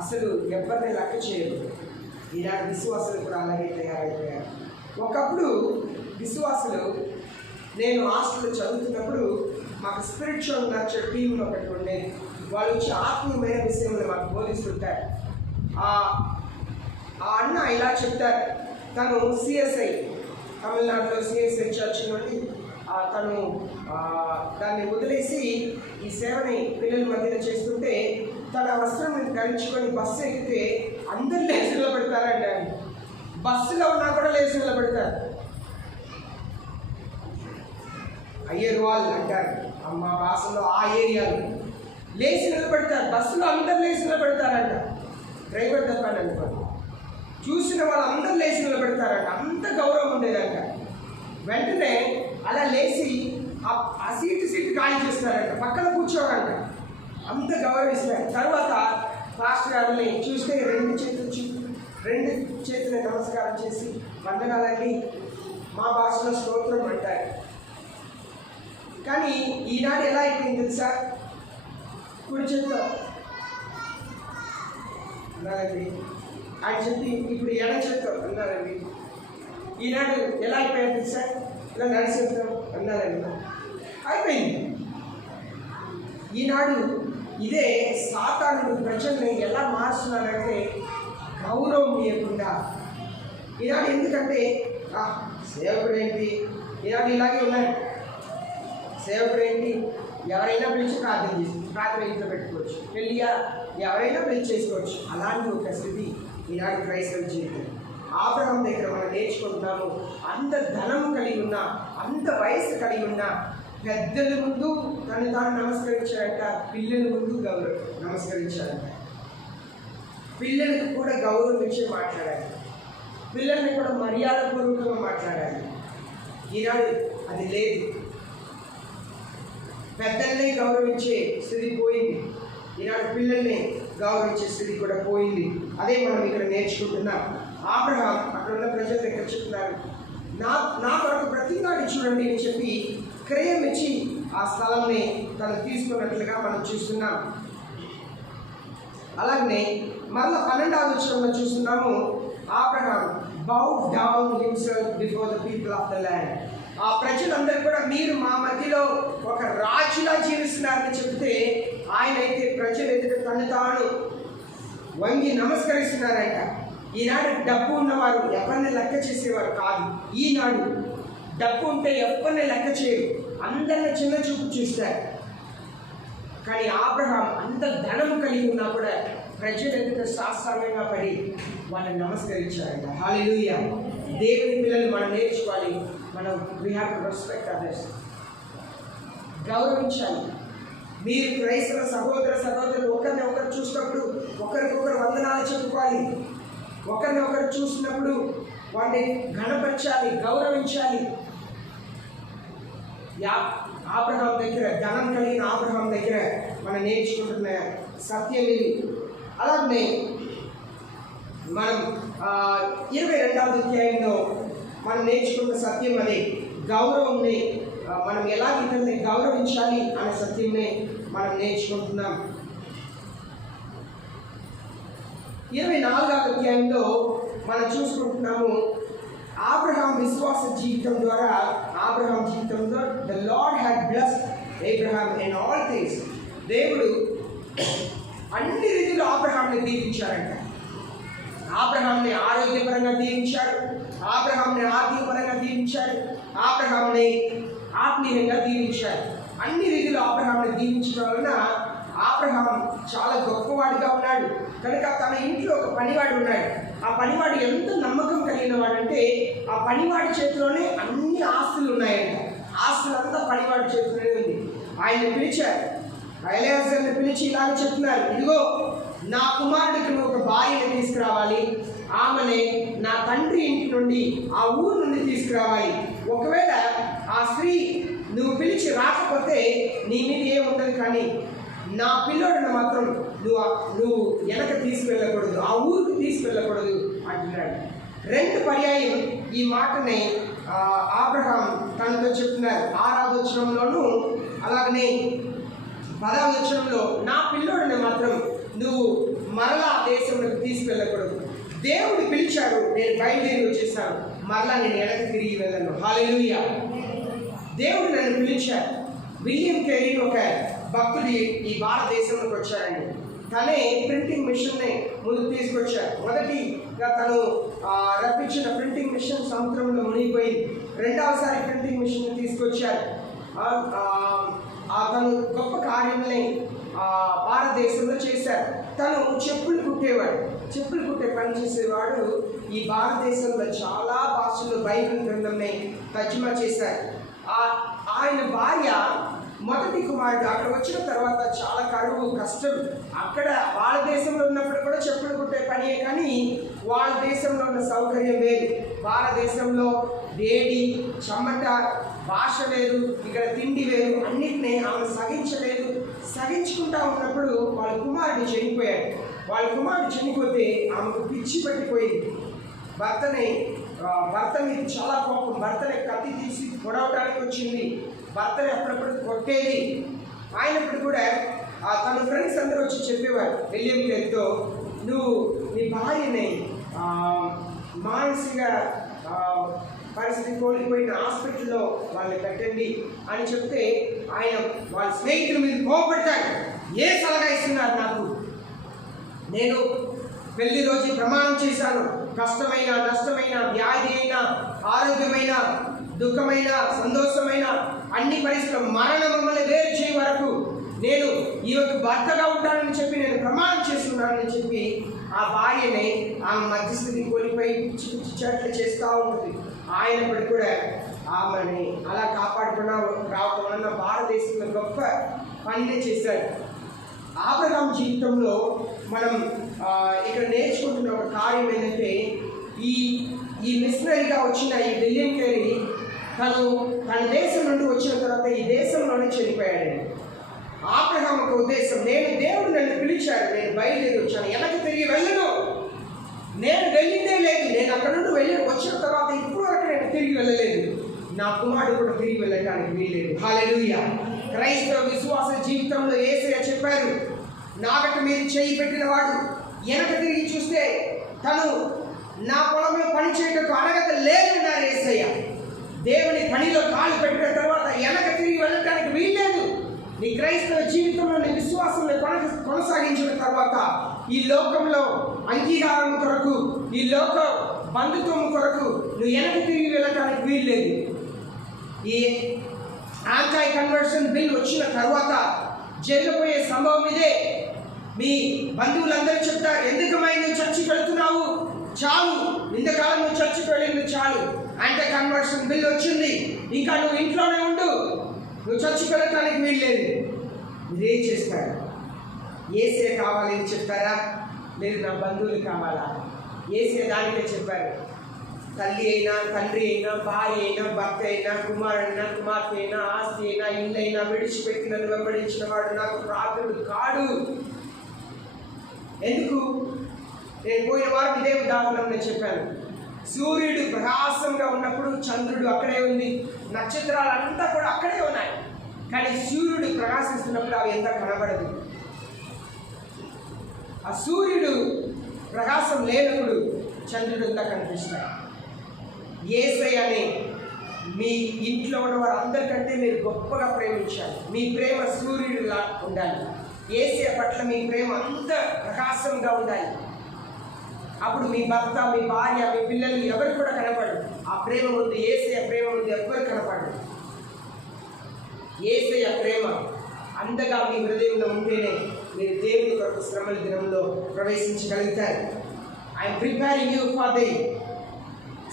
అసలు ఎవరిని లెక్క చేయరు. ఈనాడు విశ్వాసులు కూడా అలాగే తయారైపోయారు. ఒకప్పుడు విశ్వాసులు, నేను హాస్టల్లో చదువుతున్నప్పుడు మాకు స్పిరిచువల్ నర్చర్ టీంలో ఒకటి ఉండేది. వాళ్ళు వచ్చి ఆత్మీయమైన విషయంలో మాకు బోధిస్తుంటారు. ఆ అన్న ఇలా చెప్తారు, తను సిఎస్ఐ, తమిళనాడులో సిఎస్ఐ చర్చ్ నుండి తను దాన్ని వదిలేసి ఈ సేవని పిల్లల మధ్యలో చేస్తుంటే తన వస్త్రం ధరించుకొని బస్సు ఎక్కితే అందరు లేచి నిలబెడతారండి. ఆయన బస్సులో ఉన్నా కూడా లేచి నిలబెడతారు. అయ్యర్ వాళ్ళు అంటారు మా భాషలో, ఆ ఏరియాలో లేచి నిలబెడతారు. బస్సులో అందరు లేచి నిలబెడతారంట. డ్రైవర్ తప్పాను అనుకోండి, చూసిన వాళ్ళు అందరు లేచి నిలబెడతారంట. అంత గౌరవం ఉండేదంట. వెంటనే అలా లేచి ఆ సీటు ఖాళీ చేస్తారంట, పక్కన కూర్చోవాలంట. అంత గౌరవిస్తారు. తర్వాత పాస్టర్ గారిని చూస్తే రెండు చేతులు నమస్కారం చేసి వందనాలండి, మా భాషలో స్తోత్రం అంటారు. కానీ ఈనాడు ఎలా అయిపోయింది తెలుసా? కుడి చేతిలో అన్నారండి ఆయన చెప్పి ఇప్పుడు ఎడ చేతిలో అన్నారండి. ఈనాడు ఎలా అయిపోయింది తెలుసా? ఇలా నడిచేస్తాం అన్నారండి. అయిపోయింది. ఈనాడు ఇదే సాతానుడు ప్రజల్ని ఎలా మారుస్తున్నాడంటే గౌరవం ఇవ్వకుండా. ఈనాడు ఎందుకంటే సేవకుడు ఏంటి, ఈనాడు ఇలాగే ఉన్నాయి. సేవకుడు ఏంటి, ఎవరైనా పిలిచి ప్రార్థన ఇంట్లో పెట్టుకోవచ్చు, పెళ్ళిగా ఎవరైనా పిలిచి చేసుకోవచ్చు. అలాంటి ఒక స్థితి ఈనాడు క్రైస్తవ జీవితం. అబ్రహాము దగ్గర మనం నేర్చుకుంటున్నాము, అంత ధనం కలిగి ఉన్నా, అంత వయసు కలిగి ఉన్నా, పెద్దల ముందు తను తాను నమస్కరించాడంట, పిల్లల ముందు నమస్కరించాడంట. పిల్లలకు కూడా గౌరవం ఇచ్చే మాట్లాడాలి, పిల్లల్ని కూడా మర్యాదపూర్వకంగా మాట్లాడాలి. ఈనాడు అది లేదు. పెద్దల్ని గౌరవించే స్థితి పోయింది. ఈనాడు పిల్లల్ని గౌరవించే స్థితి కూడా పోయింది. అదే మనం ఇక్కడ నేర్చుకుంటున్నాం. అబ్రహాం అక్కడ ఉన్న ప్రజల దగ్గర చెప్తున్నారు, నా కొరకు ప్రతినాడు చూడండి అని చెప్పి క్రయం ఇచ్చి ఆ స్థలంని తను తీసుకున్నట్లుగా మనం చూస్తున్నాం. అలాగనే మరలా 12వ వచనంలో చూస్తున్నాము, Abraham bowed down himself before the people of the land. ఆ ప్రజలందరూ కూడా మీరు మా మధ్యలో ఒక రాజులా జీవిస్తున్నారని చెప్తే ఆయన అయితే ప్రజలు ఎదుట తను తాను వంగి నమస్కరిస్తున్నారంట. ఈనాడు డబ్బు ఉన్నవారు ఎవరిని లెక్క చేసేవారు కాదు. ఈనాడు డబ్బు ఉంటే ఎవరిని లెక్క చేయరు, అందరిని చిన్న చూపు చూస్తారు. కానీ అబ్రహాం అంత ధనం కలిగి ఉన్నా కూడా ప్రజలు ఎదుట సాష్టాంగంగా పడి వాళ్ళని నమస్కరించారంట. హల్లెలూయా. దేవుని పిల్లలు మనం నేర్చుకోవాలి. మనం we have to respect others, గౌరవించాలి. మీరు క్రైస్తవ సహోదరులు ఒకరిని ఒకరు చూసినప్పుడు ఒకరికొకరు వందనాలు చెప్పుకోవాలి. ఒకరిని ఒకరు చూసినప్పుడు వాటిని ఘనపరచాలి, గౌరవించాలి. అబ్రహాం దగ్గర, ధనం కలిగిన అబ్రహాం దగ్గర మనం నేర్చుకుంటున్న సత్యం ఇది. అలాగే మనం 22వ అధ్యాయంలో మనం నేర్చుకున్న సత్యం అదే, గౌరవంని మనం ఎలా ఇతరులని గౌరవించాలి అనే సత్యంని మనం నేర్చుకుంటున్నాం. 24వ అధ్యాయంలో మనం చూసుకుంటున్నాము, అబ్రహాం విశ్వాస జీవితం ద్వారా, అబ్రహాం జీవితంలో the lord had blessed Abraham in all things. దేవుడు అన్ని రీతిలో అబ్రహాంని దీవించారంట. అబ్రహాంని ఆరోగ్యపరంగా దీవించాడు, అబ్రహాంని ఆర్థికపరంగా దీవించాడు, అబ్రహాంని ఆత్మీయంగా దీవించాడు. అన్ని రీతిలో అబ్రహాంని దీవించడం వలన అబ్రహాం చాలా గొప్పవాడిగా ఉన్నాడు. కనుక తన ఇంట్లో ఒక పనివాడు ఉన్నాడు. ఆ పనివాడు ఎంత నమ్మకం కలిగిన వాడంటే ఆ పనివాడి చేతిలోనే అన్ని ఆస్తులు ఉన్నాయంట. ఆస్తులంతా పనివాడి చేతిలోనే ఉంది. ఆయన్ని పిలిచారు, ఎలియాజర్ని పిలిచి ఇలాగ చెప్తున్నారు, ఇదిగో నా కుమారుడికి నువ్వు ఒక భార్యని తీసుకురావాలి, ఆమెనే నా తండ్రి ఇంటి నుండి ఆ ఊరు నుండి తీసుకురావాలి. ఒకవేళ ఆ స్త్రీ నువ్వు పిలిచి రాకపోతే నీ మీద ఏముండదు, కానీ నా పిల్లోడిని మాత్రం నువ్వు వెనక తీసుకెళ్ళకూడదు, ఆ ఊరికి తీసుకెళ్ళకూడదు అంటున్నాడు. 2 పర్యాయం ఈ మాటని అబ్రహాం తనతో చెప్తున్నారు. 6వ వచనంలోనూ అలాగనే 10వ వచనంలో నా పిల్లోడిని మాత్రం నువ్వు మరలా దేశంలోకి తీసుకెళ్ళకూడదు. దేవుడు పిలిచాడు, నేను బయలుదేరి వచ్చేసాను, మరలా నేను వెనక్కి తిరిగి వెళ్ళను. హల్లెలూయా. దేవుడు నన్ను పిలిచాడు. విలియం కేరీ ఒక భక్తుడు ఈ భారతదేశంలోకి వచ్చాడండి. తనే ప్రింటింగ్ మిషన్ని ముందుకు తీసుకొచ్చాడు. మొదటిగా తను రప్పించిన ప్రింటింగ్ మిషన్ సముద్రంలో మునిగిపోయింది. రెండవసారి ప్రింటింగ్ మిషన్ తీసుకొచ్చాడు. తను గొప్ప కార్యాలని భారతదేశంలో చేశాడు. తను చెప్పులు కుట్టే పని చేసేవాడు. ఈ భారతదేశంలో చాలా భాషల్లో బైబిల్ గ్రంథంని తర్జుమా చేశారు. ఆయన భార్య మొదటి కుమారుడు అక్కడ వచ్చిన తర్వాత చాలా కరువు కష్టం. అక్కడ వాళ్ళ దేశంలో ఉన్నప్పుడు కూడా చెప్పులు కుట్టే పనియే, కానీ వాళ్ళ దేశంలో ఉన్న సౌకర్యం వేరు. భారతదేశంలో వేడి, చెమట, భాష వేరు, ఇక్కడ తిండి వేరు. అన్నిటినీ ఆమె సహించుకుంటా ఉన్నప్పుడు వాళ్ళ కుమారుడు చనిపోయాడు. వాళ్ళ కుమారుడు చనిపోతే ఆమెకు పిచ్చి పట్టిపోయింది. భర్త మీద చాలా కోపం. భర్తని కత్తి తీసి పొడవడానికి వచ్చింది. భర్తని అప్పుడప్పుడు కొట్టేది. అయినప్పుడు కూడా తన ఫ్రెండ్స్ అందరూ వచ్చి చెప్పేవారు విలియం కేరీతో, నువ్వు నీ భార్యని మానసిక పరిస్థితి కోల్పోయిన హాస్పిటల్లో వాళ్ళని పెట్టండి అని చెప్తే ఆయన వాళ్ళ స్నేహితుల మీద కోపడతాడు. ఏ సలహా ఇస్తున్నారు నాకు? నేను పెళ్లి రోజు ప్రమాణం చేశాను, కష్టమైన నష్టమైన వ్యాధి అయినా ఆరోగ్యమైన దుఃఖమైన సంతోషమైన అన్ని పరిస్థితులు మరణం మమ్మల్ని వేరు చేయ వరకు నేను ఈమెకు భర్తగా ఉంటానని చెప్పి నేను ప్రమాణం చేస్తున్నానని చెప్పి ఆ భార్యని ఆమె మధ్యస్థితి కోల్పోయి పిచ్చి చెట్లు చేస్తూ ఉంటుంది. ఆయనప్పుడు కూడా ఆమెని అలా కాపాడుకున్నా రావడం వలన భారతదేశంలో గొప్ప పనిని చేశాడు. అబ్రహాం జీవితంలో మనం ఇక్కడ నేర్చుకుంటున్న ఒక కార్యం ఏంటంటే, ఈ మిషనరీగా వచ్చిన ఈ విలియం కేరీ తన దేశం నుండి వచ్చిన తర్వాత ఈ దేశంలోనే చనిపోయాడు. అబ్రహాం ఒక ఉద్దేశం, దేవుడు నన్ను పిలిచాడు, నేను బయలుదేరి వచ్చాను, వెనక్కి తిరిగి వెళ్ళను. నేను వెళ్ళిందే లేదు. నేను అక్కడ నుండి వచ్చిన తర్వాత ఇప్పుడు వరకు నేను తిరిగి వెళ్ళలేదు. నా కుమారుడు కూడా తిరిగి వెళ్ళడానికి వీల్లేదు. హల్లెలూయా. క్రైస్తవ విశ్వాస జీవితంలో యేసయ్య చెప్పారు, నాగట మీద చేయి పెట్టిన వాడు వెనక తిరిగి చూస్తే తను నా పొలంలో పని చేయటకు అర్హత లేదన్నారు యేసయ్య. దేవుని పనిలో కాలు పెట్టిన తర్వాత వెనక తిరిగి వెళ్ళడానికి వీల్లేదు. నీ క్రైస్తవ జీవితంలో నీ విశ్వాసంలో కొనసాగించిన తర్వాత ఈ లోకంలో అంగీకారం కొరకు, ఈ లోక బంధుత్వం కొరకు నువ్వు వెనక తిరిగి వెళ్ళడానికి వీల్లేదు. ఈ యాంటీ కన్వర్షన్ బిల్ వచ్చిన తర్వాత జరిగిపోయే సంభవం ఇదే. మీ బంధువులందరూ చెప్తారు, ఎందుకమ్మా నువ్వు చర్చికి వెళ్తున్నావు, చాలు, ఇంతకాలం నువ్వు చర్చికి వెళ్ళింది చాలు, యాంటీ కన్వర్షన్ బిల్ వచ్చింది, ఇంకా నువ్వు ఇంట్లోనే ఉండు, నువ్వు చర్చికి వెళ్ళటానికి వీల్లేదు. మీరేం చేస్తారు? యేసయ్య కావాలని చెప్తారా, లేదు నా బంధువులు కావాలా? యేసయ్య దానికే చెప్పారు. తల్లి అయినా, తండ్రి అయినా, భార్య అయినా, భర్త అయినా, కుమారుడైనా, కుమార్తె అయినా, ఆస్తి అయినా, ఇల్లైనా విడిచిపెట్టి నన్ను వెంబడించిన వాడు నాకు ప్రార్థుడు కాడు. ఎందుకు? నేను పోయిన వారికి ఇదే ఉదాహరణ నేను చెప్పాను. సూర్యుడు ప్రకాశంగా ఉన్నప్పుడు చంద్రుడు అక్కడే ఉంది, నక్షత్రాలు అంతా కూడా అక్కడే ఉన్నాయి. కానీ సూర్యుడు ప్రకాశిస్తున్నప్పుడు అవి ఎంత కనబడదు. ఆ సూర్యుడు ప్రకాశం లేనప్పుడు చంద్రుడు అంతా కనిపిస్తాయి. యేసయ్యని మీ ఇంట్లో ఉన్న వారు అందరికంటే మీరు గొప్పగా ప్రేమించాలి. మీ ప్రేమ సూర్యుడిలా ఉండాలి. యేసయ్య పట్ల మీ ప్రేమ అంత ప్రకాశంగా ఉండాలి. అప్పుడు మీ భర్త, మీ భార్య, మీ పిల్లలు ఎవరు కూడా కనపడరు. ఆ ప్రేమ ముందు, యేసయ్య ప్రేమ ముందు ఎవరు కనపడరు. యేసయ్య ప్రేమ అంతగా మీ హృదయంలో ఉంటేనే మీరు దేవుని కొరకు శ్రమల దినంలో ప్రవేశించగలుగుతారు. I'm preparing you for the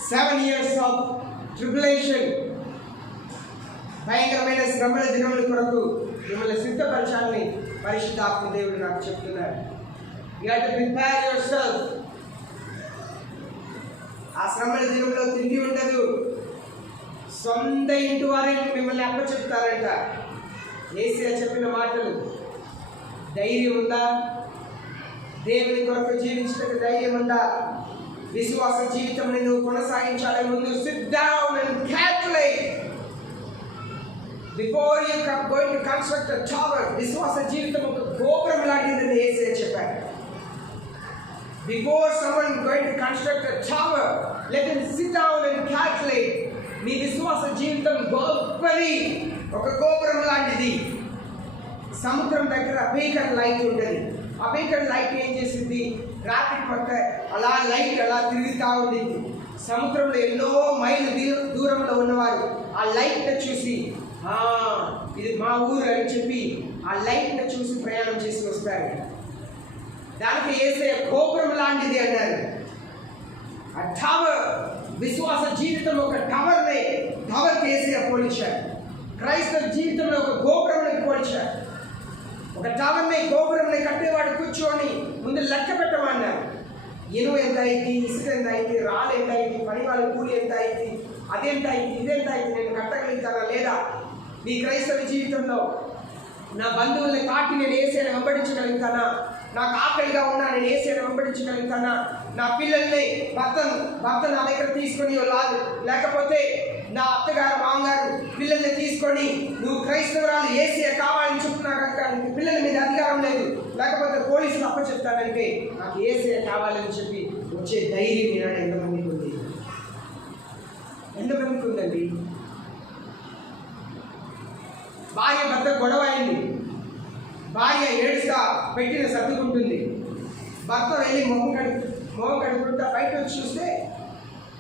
7 years of tribulation. భయంకరమైన శ్రమల దినముల కొరకు మిమ్మల్ని సిద్ధపరచాలని పరిశుద్ధాత్మ దేవుడు నాకు చెప్తున్నారు. You have to prepare your self. ఆ శ్రమల దినంలో తిండి ఉండదు. సొంత ఇంటి వారే మిమ్మల్ని అప్పచెప్తారంట. యేసయ్య చెప్పిన మాటలు. ధైర్యం ఉందా? దేవుని కొరకు జీవించడానికి ధైర్యం ఉందా? విశ్వాస జీవితం నువ్వు కొనసాగించాలి. ముందు sit down and calculate. Before you going to construct a tower, విశ్వాస జీవితం ఒక గోపురం లాంటిదని యేసయ్య చెప్పారు. Before someone going to construct a tower, let him sit down and calculate. మీ విశ్వాస జీవితం గొప్పది, ఒక గోపురం లాంటిది. సముద్రం దగ్గర బీకన్ లైట్ ఉంటుంది. ఆ బీకన్ లైట్ ఏం చేసింది? రాత్రి పక్క అలా లైట్ అలా తిరుగుతూ ఉండింది. సముద్రంలో ఎన్నో మైలు దూరంలో ఉన్నవారు ఆ లైట్ని చూసి ఇది మా ఊరు అని చెప్పి ఆ లైట్ని చూసి ప్రయాణం చేసి వస్తారు. దానికి యేసయ్య గోపురం లాంటిది అన్నారు. ఆ టవర్, విశ్వాస జీవితం ఒక టవర్ని యేసయ్య పోల్చారు. క్రైస్తవ జీవితంలో ఒక గోపురంని పోల్చారు. ఒక టవర్ని, గోపురంని కట్టేవాడు కూర్చొని ముందు లెక్క పెట్టమన్నారు. ఇనుము ఎంత అయింది, ఇసుక ఎంత అయింది, రాళ్ళు ఎంత అయింది, పని వాళ్ళ కూలి ఎంత అయింది, అదెంత అయింది, ఇదెంత అయింది, నేను కట్టగలుగుతానా లేదా? నీ క్రైస్తవ జీవితంలో నా బంధువుల్ని కాటి నేను యేసయ్యను వెంబడించగలుగుతానా? నాకు ఆకలిగా ఉన్నా నేను యేసయ్యను వెంబడించగలుగుతానా? నా పిల్లల్ని భర్త నా దగ్గర తీసుకొని లేకపోతే నా అత్తగారు మామగారు పిల్లల్ని తీసుకొని నువ్వు క్రైస్తవురాలు యేసయ్య కావాలని చెప్తున్నా కనుక నీకు పిల్లల మీద అధికారం లేదు, లేకపోతే పోలీసులు అప్పచెప్తానంటే నాకు యేసయ్య కావాలని చెప్పి వచ్చే ధైర్యం ఈనాడు ఎంతమందికి ఉంది? ఎంతమందికి ఉందండి? భార్య భర్త గొడవ అయింది. భార్య ఏడుస్తా పెట్టిన సర్దుకుంటుంది. భర్త వెళ్ళి మొహం కడుక్కుంటా బయట వచ్చి చూస్తే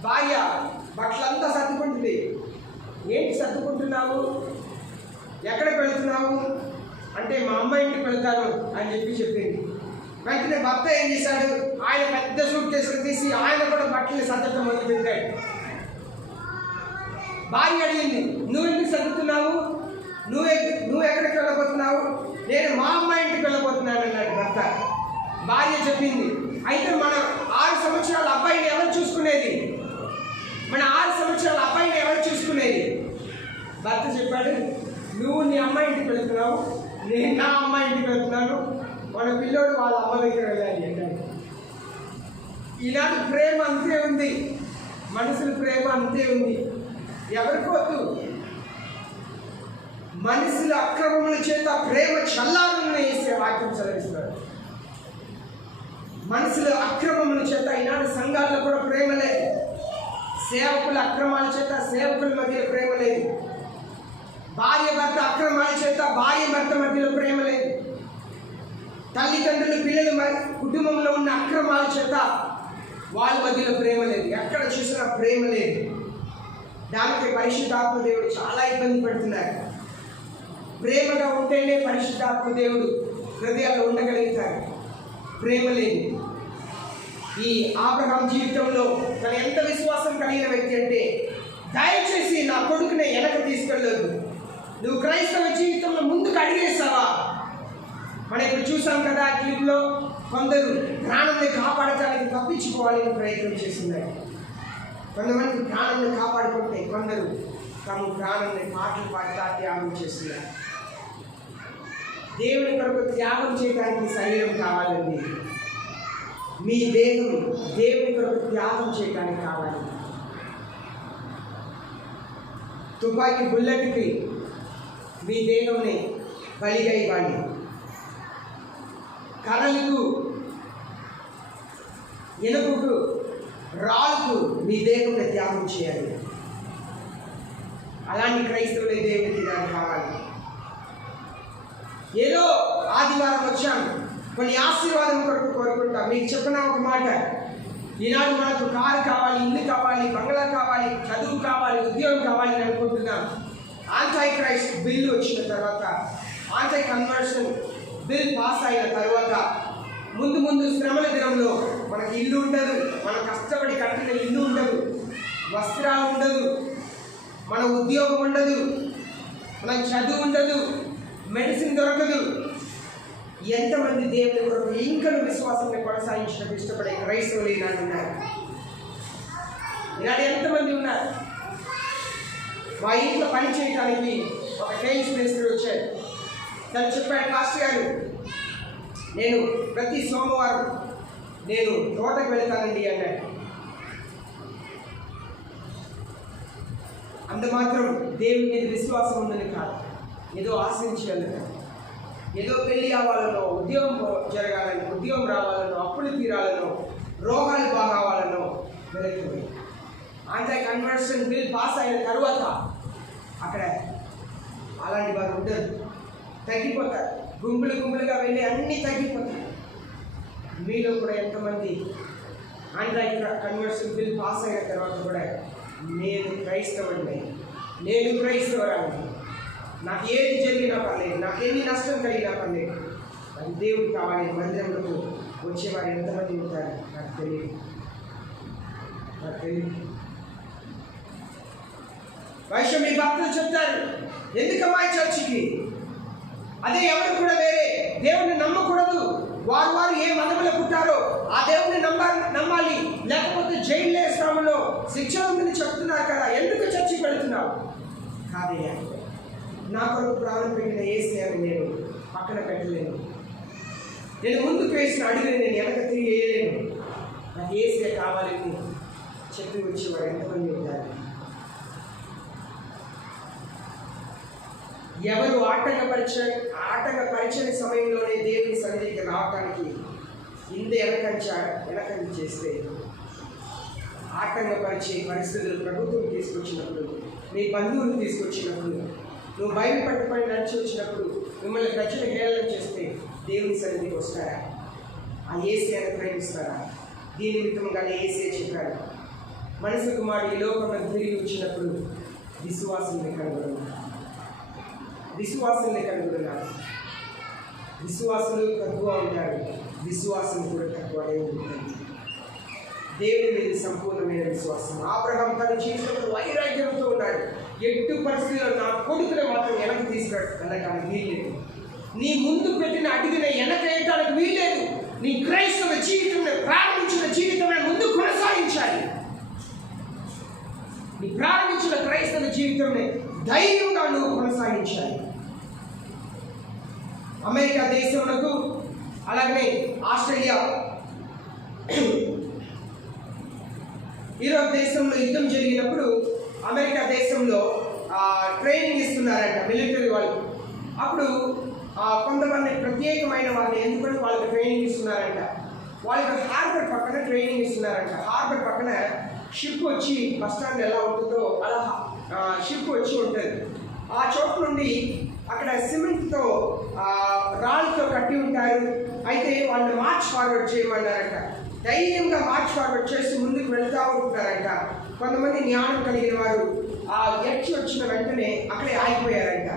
భార్య బట్టలంతా సర్దుకుంటుంది. ఏంటి సర్దుకుంటున్నావు? ఎక్కడికి వెళ్తున్నావు అంటే మా అమ్మ ఇంటికి వెళ్తాను అని చెప్పింది. వెంటనే భర్త ఏం చేశాడు? ఆయన పెద్ద సూట్ కేసులు తీసి ఆయన కూడా బట్టలు సర్దటం మొదలుపెట్టాడు. భార్య అడిగింది, నువ్వు ఎందుకు సర్దుతున్నావు? నువ్వు ఎక్కడికి వెళ్ళబోతున్నావు? నేను మా అమ్మ ఇంటికి వెళ్ళబోతున్నాను అన్నాడు భర్త. భార్య చెప్పింది, అయితే మన 6 సంవత్సరాల అబ్బాయిని ఎవరు చూసుకునేది? మన 6 సంవత్సరాల అబ్బాయిని ఎవరు చూసుకునేది? భర్త చెప్పాడు, నువ్వు నీ అమ్మ ఇంటికి వెళ్తున్నావు, నేను నా అమ్మ ఇంటికి వెళ్తున్నాను, మన పిల్లోడు వాళ్ళ అమ్మ దగ్గర వెళ్ళాలి అన్నాడు. ఈనాడు ప్రేమ అంతే ఉంది, మనుషుల ప్రేమ అంతే ఉంది. ఎవరికోద్దు, మనుషుల అక్రమముల చేత ప్రేమ చల్లారుని వేసే వాక్యం చదివిస్తాడు. మనుషుల అక్రమముల చేత ఈనాడు సంఘాల్లో కూడా ప్రేమ లేదు. సేవకుల అక్రమాల చేత సేవకుల మధ్యలో ప్రేమ లేదు. భార్య భర్త అక్రమాల చేత భార్య భర్త మధ్యలో ప్రేమ లేదు. తల్లిదండ్రులు పిల్లలు కుటుంబంలో ఉన్న అక్రమాల చేత వాళ్ళ మధ్యలో ప్రేమ లేదు. ఎక్కడ చూసినా ప్రేమ లేదు. దానికి పరిశుద్ధాత్మ దేవుడు చాలా ఇబ్బంది పడుతున్నారు. ప్రేమగా ఉంటేనే పరిశుద్ధాత్మ దేవుడు హృదయాల్లో ఉండగలుగుతారు. ప్రేమ లేదు. ఈ అబ్రహాం జీవితంలో తన ఎంత విశ్వాసం కలిగిన వ్యక్తి అంటే, దయచేసి నా కొడుకునే వెనక తీసుకెళ్ళొద్దు, నువ్వు క్రైస్తవ జీవితంలో ముందుకు అడిగేస్తావా? మనం ఇప్పుడు చూసాం కదా క్లిప్లో, కొందరు ప్రాణాన్ని కాపాడటానికి తప్పించుకోవాలని ప్రయత్నం చేస్తున్నారు. కొంతమంది ప్రాణాన్ని కాపాడుకుంటే కొందరు తమ ప్రాణాన్ని పాటలు పాడుతా త్యాగం చేస్తున్నారు. దేవుని కొరకు త్యాగం చేయడానికి శరీరం కావాలండి. మీ దేహం దేవుని కొరకు త్యాగం చేయడానికి కావాలి. తుపాకీ బుల్లెట్కి మీ దేహంని బలిగా ఇవ్వాలి. కర్రలకు, ఇనుముకు, రాళ్ళకు మీ దేవుని త్యాగం చేయాలి. అలాంటి క్రైస్తవులే దేవునికి నాకు కావాలి. ఏదో ఆదివారం వచ్చాను, కొన్ని ఆశీర్వాదం కొరకు కోరుకుంటాం. మీకు చెప్పిన ఒక మాట, ఈనాడు మనకు కారు కావాలి, ఇల్లు కావాలి, బంగ్లా కావాలి, చదువు కావాలి, ఉద్యోగం కావాలి అని అనుకుంటున్నాం. యాంటై క్రైస్ట్ బిల్లు వచ్చిన తర్వాత, యాంటై కన్వర్షన్ బిల్ పాస్ అయిన తర్వాత ముందు శ్రమల దినంలో మనకి ఇల్లు ఉండదు, మనం కష్టపడి కట్టిన ఇల్లు ఉండదు, వస్త్రాలు ఉండదు, మన ఉద్యోగం ఉండదు, మనకు చదువు ఉండదు, మెడిసిన్ దొరకదు. ఎంతమంది దేవుని కొరకు ఇంకను విశ్వాసాన్ని కొనసాగించడానికి ఇష్టపడే క్రైస్తవులు ఈనాడు ఉన్నారు. ఈనాడు ఎంతమంది ఉన్నారు? మా ఇంట్లో పని చేయడానికి ఒక టైల్స్ మేస్త్రి వచ్చాడు. తను చెప్పాడు, పాస్టర్ గారు, నేను ప్రతి సోమవారం నేను తోటకు వెళ్తానండి అన్నాడు. అంత మాత్రం దేవుని మీద విశ్వాసం ఉందని కాదు, ఏదో ఆశించాలని, ఏదో పెళ్లి అవ్వాలనో, ఉద్యోగం జరగాలనో, ఉద్యోగం రావాలనో, అప్పులు తీరాలనో, రోగాలు బాగావాలనో వెళుతుంది. యాంటీ కన్వర్షన్ బిల్ పాస్ అయిన తర్వాత అక్కడ అలాంటి వారు ఉండరు, తగ్గిపోతారు. గుంపులుగా వెళ్ళి అన్నీ తగ్గిపోతాయి. మీలో కూడా ఎంతమంది యాంటీ కన్వర్షన్ బిల్ పాస్ అయిన తర్వాత కూడా నేను క్రైస్తవుడిని, నేను క్రైస్తవరాన్ని, నాకు ఏది జరిగినా పర్లేదు, నాకు ఎన్ని నష్టం కలిగినా పర్లేదు, అది దేవుడు కావాలి మందిరంలో వచ్చేవారు ఎంతమంది ఉంటారు నాకు తెలియదు. వైషమ్య భక్తులు చెప్తారు, ఎందుకమ్మా ఈ చర్చికి? అదే ఎవరు కూడా వేరే దేవుని నమ్మకూడదు. వారు ఏ మతంలో పుట్టారో ఆ దేవుని నమ్మాలి, లేకపోతే జైలు శ్రమంలో శిక్ష ఉందని చెప్తున్నారు కదా, ఎందుకు చర్చికి వెళుతున్నావు? కాదయ్యా, నా కొరకు ప్రాణం పెట్టిన యేసుని నేను పక్కన పెట్టలేను. నేను ముందుకు వేసిన అడుగుని నేను వెనక తిరిగి వేయలేను. నాకు యేసే కావాలని చెప్పి వచ్చేవారు ఎంతమంది ఉంటారు? ఎవరు ఆటంకపరిచని సమయంలోనే దేవుని సన్నిధికి రావటానికి ఇంత వెనకంచి చేస్తే, ఆటంకపరిచే పరిస్థితులు ప్రభుత్వం తీసుకొచ్చినప్పుడు, నీ బంధువులు తీసుకొచ్చినప్పుడు, నువ్వు బయలు పట్టుపై నడిచి వచ్చినప్పుడు, మిమ్మల్ని ప్రజలు హేళన చేస్తే దేవుని సన్నిధికి వస్తారా? ఆ యేసయ్యను ప్రేమిస్తారా? దీని నిమిత్తంగానే యేసయ్య చెప్పాడు, మనుష్య కుమారుడు ఈ లోకంలో తిరిగి వచ్చినప్పుడు విశ్వాసుల్ని కనుగొన్నారు. విశ్వాసులు తక్కువ ఉంటారు, విశ్వాసం కూడా తక్కువనే ఉంటుంది. దేవుని మీద సంపూర్ణమైన విశ్వాసం. అబ్రహాం తన జీవితంలో వైరాగ్యంతో ఉన్నాడు. ఎట్టు పరిస్థితుల్లో నా కొడుకుని మాత్రం వెనక్కి తీసుకెళ్ళడానికి వీల్లేదు. నీ ముందు పెట్టిన అడిగిన వెనక వేయటానికి వీల్లేదు. నీ క్రైస్తవ జీవితంలో ప్రారంభించిన జీవితంలో ముందు కొనసాగించాలి. నీ ప్రారంభించిన క్రైస్తవ జీవితంలో ధైర్యంగా నువ్వు కొనసాగించాలి. అమెరికా దేశంలో, అలాగనే ఆస్ట్రేలియా, యూరోప్ దేశంలో యుద్ధం జరిగినప్పుడు అమెరికా దేశంలో ట్రైనింగ్ ఇస్తున్నారంట మిలిటరీ వాళ్ళు. అప్పుడు కొంతమంది ప్రత్యేకమైన వాళ్ళని ఎందుకంటే వాళ్ళకి ట్రైనింగ్ ఇస్తున్నారంట. వాళ్ళకి హార్బర్ పక్కన ట్రైనింగ్ ఇస్తున్నారంట. హార్బర్ పక్కన షిప్ వచ్చి బస్ స్టాండ్ ఎలా ఉంటుందో అలా షిప్ వచ్చి ఉంటుంది. ఆ చోటు నుండి అక్కడ సిమెంట్తో రాళ్ళతో కట్టి ఉంటారు. అయితే వాళ్ళని మార్చ్ ఫార్వర్డ్ చేయమన్నారంట. ధైర్యంగా మార్చ్ ఫార్వర్డ్ చేసి ముందుకు వెళ్తూ ఉంటున్నారంట. కొంతమంది జ్ఞానం కలిగిన వారు ఆ ఎడ్జ్ వచ్చిన వెంటనే అక్కడే ఆగిపోయారంట.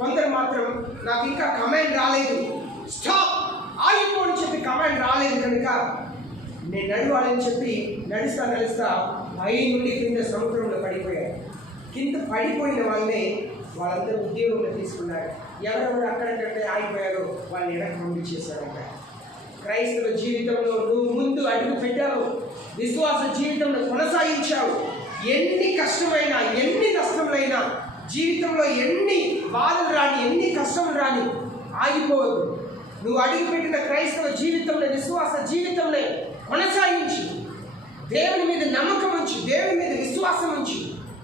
కొందరు మాత్రం నాకు ఇంకా కమాండ్ రాలేదు, స్టాప్ ఆగిపోని చెప్పి కమాండ్ రాలేదు కనుక నేను నడవాలని చెప్పి నడుస్తా పై నుండి కింద సముద్రంలో పడిపోయారు. కింద పడిపోయిన వాళ్ళని వాళ్ళందరూ ఉద్యోగంలో తీసుకున్నారు. ఎవరెవరు అక్కడంటే ఆగిపోయారో వాళ్ళని వెనక్కి పంపించేశారంట. క్రైస్తవ జీవితంలో నువ్వు ముందు అడుగు పెట్టావు, విశ్వాస జీవితంలో కొనసాగించావు. ఎన్ని కష్టమైనా, ఎన్ని నష్టములైనా, జీవితంలో ఎన్ని బాధలు రాని, ఎన్ని కష్టములు రాని ఆగిపోవద్దు. నువ్వు అడుగుపెట్టిన క్రైస్తవ జీవితంలో, విశ్వాస జీవితంలో కొనసాగించి, దేవుని మీద నమ్మకం ఉంచి, దేవుని మీద విశ్వాసం ఉంచి,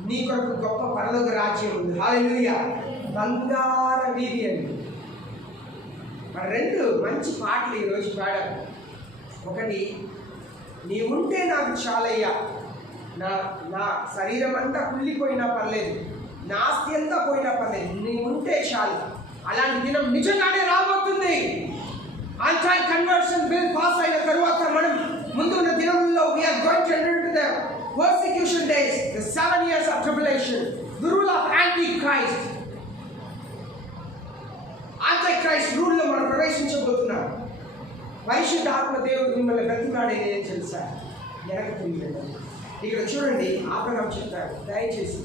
నీ కొరకు గొప్ప పరలోక రాజ్యం ఉంది. హల్లెలూయా. బంగార వీధి అని మన రెండు మంచి పాటలు ఈరోజు పాడారు. ఒకటి, నీ ఉంటే నాకు చాలయ్యా, నా శరీరం అంతా కుళ్ళిపోయినా పర్లేదు, నా ఆస్తి అంతా పోయినా పర్లేదు, నీ ఉంటే చాలు. అలాంటి దినం నిజంగానే రాబోతుంది. యాంటీ కన్వర్షన్ బిల్ పాస్ అయిన తరువాత మనం ముందున్న దినంలో we are going to enter into the persecution days, the 7 years of tribulation, the rule of Antichrist. Antichrist rule లో మనం ప్రవేశించబోతున్నాం. పరిశుద్ధాత్మ దేవుడు మిమ్మల్ని బ్రతిమాడేది ఏం తెలుసా? వెనక్కి తిరిగి. ఇక్కడ చూడండి, అబ్రహాం చెప్తాడు, దయచేసి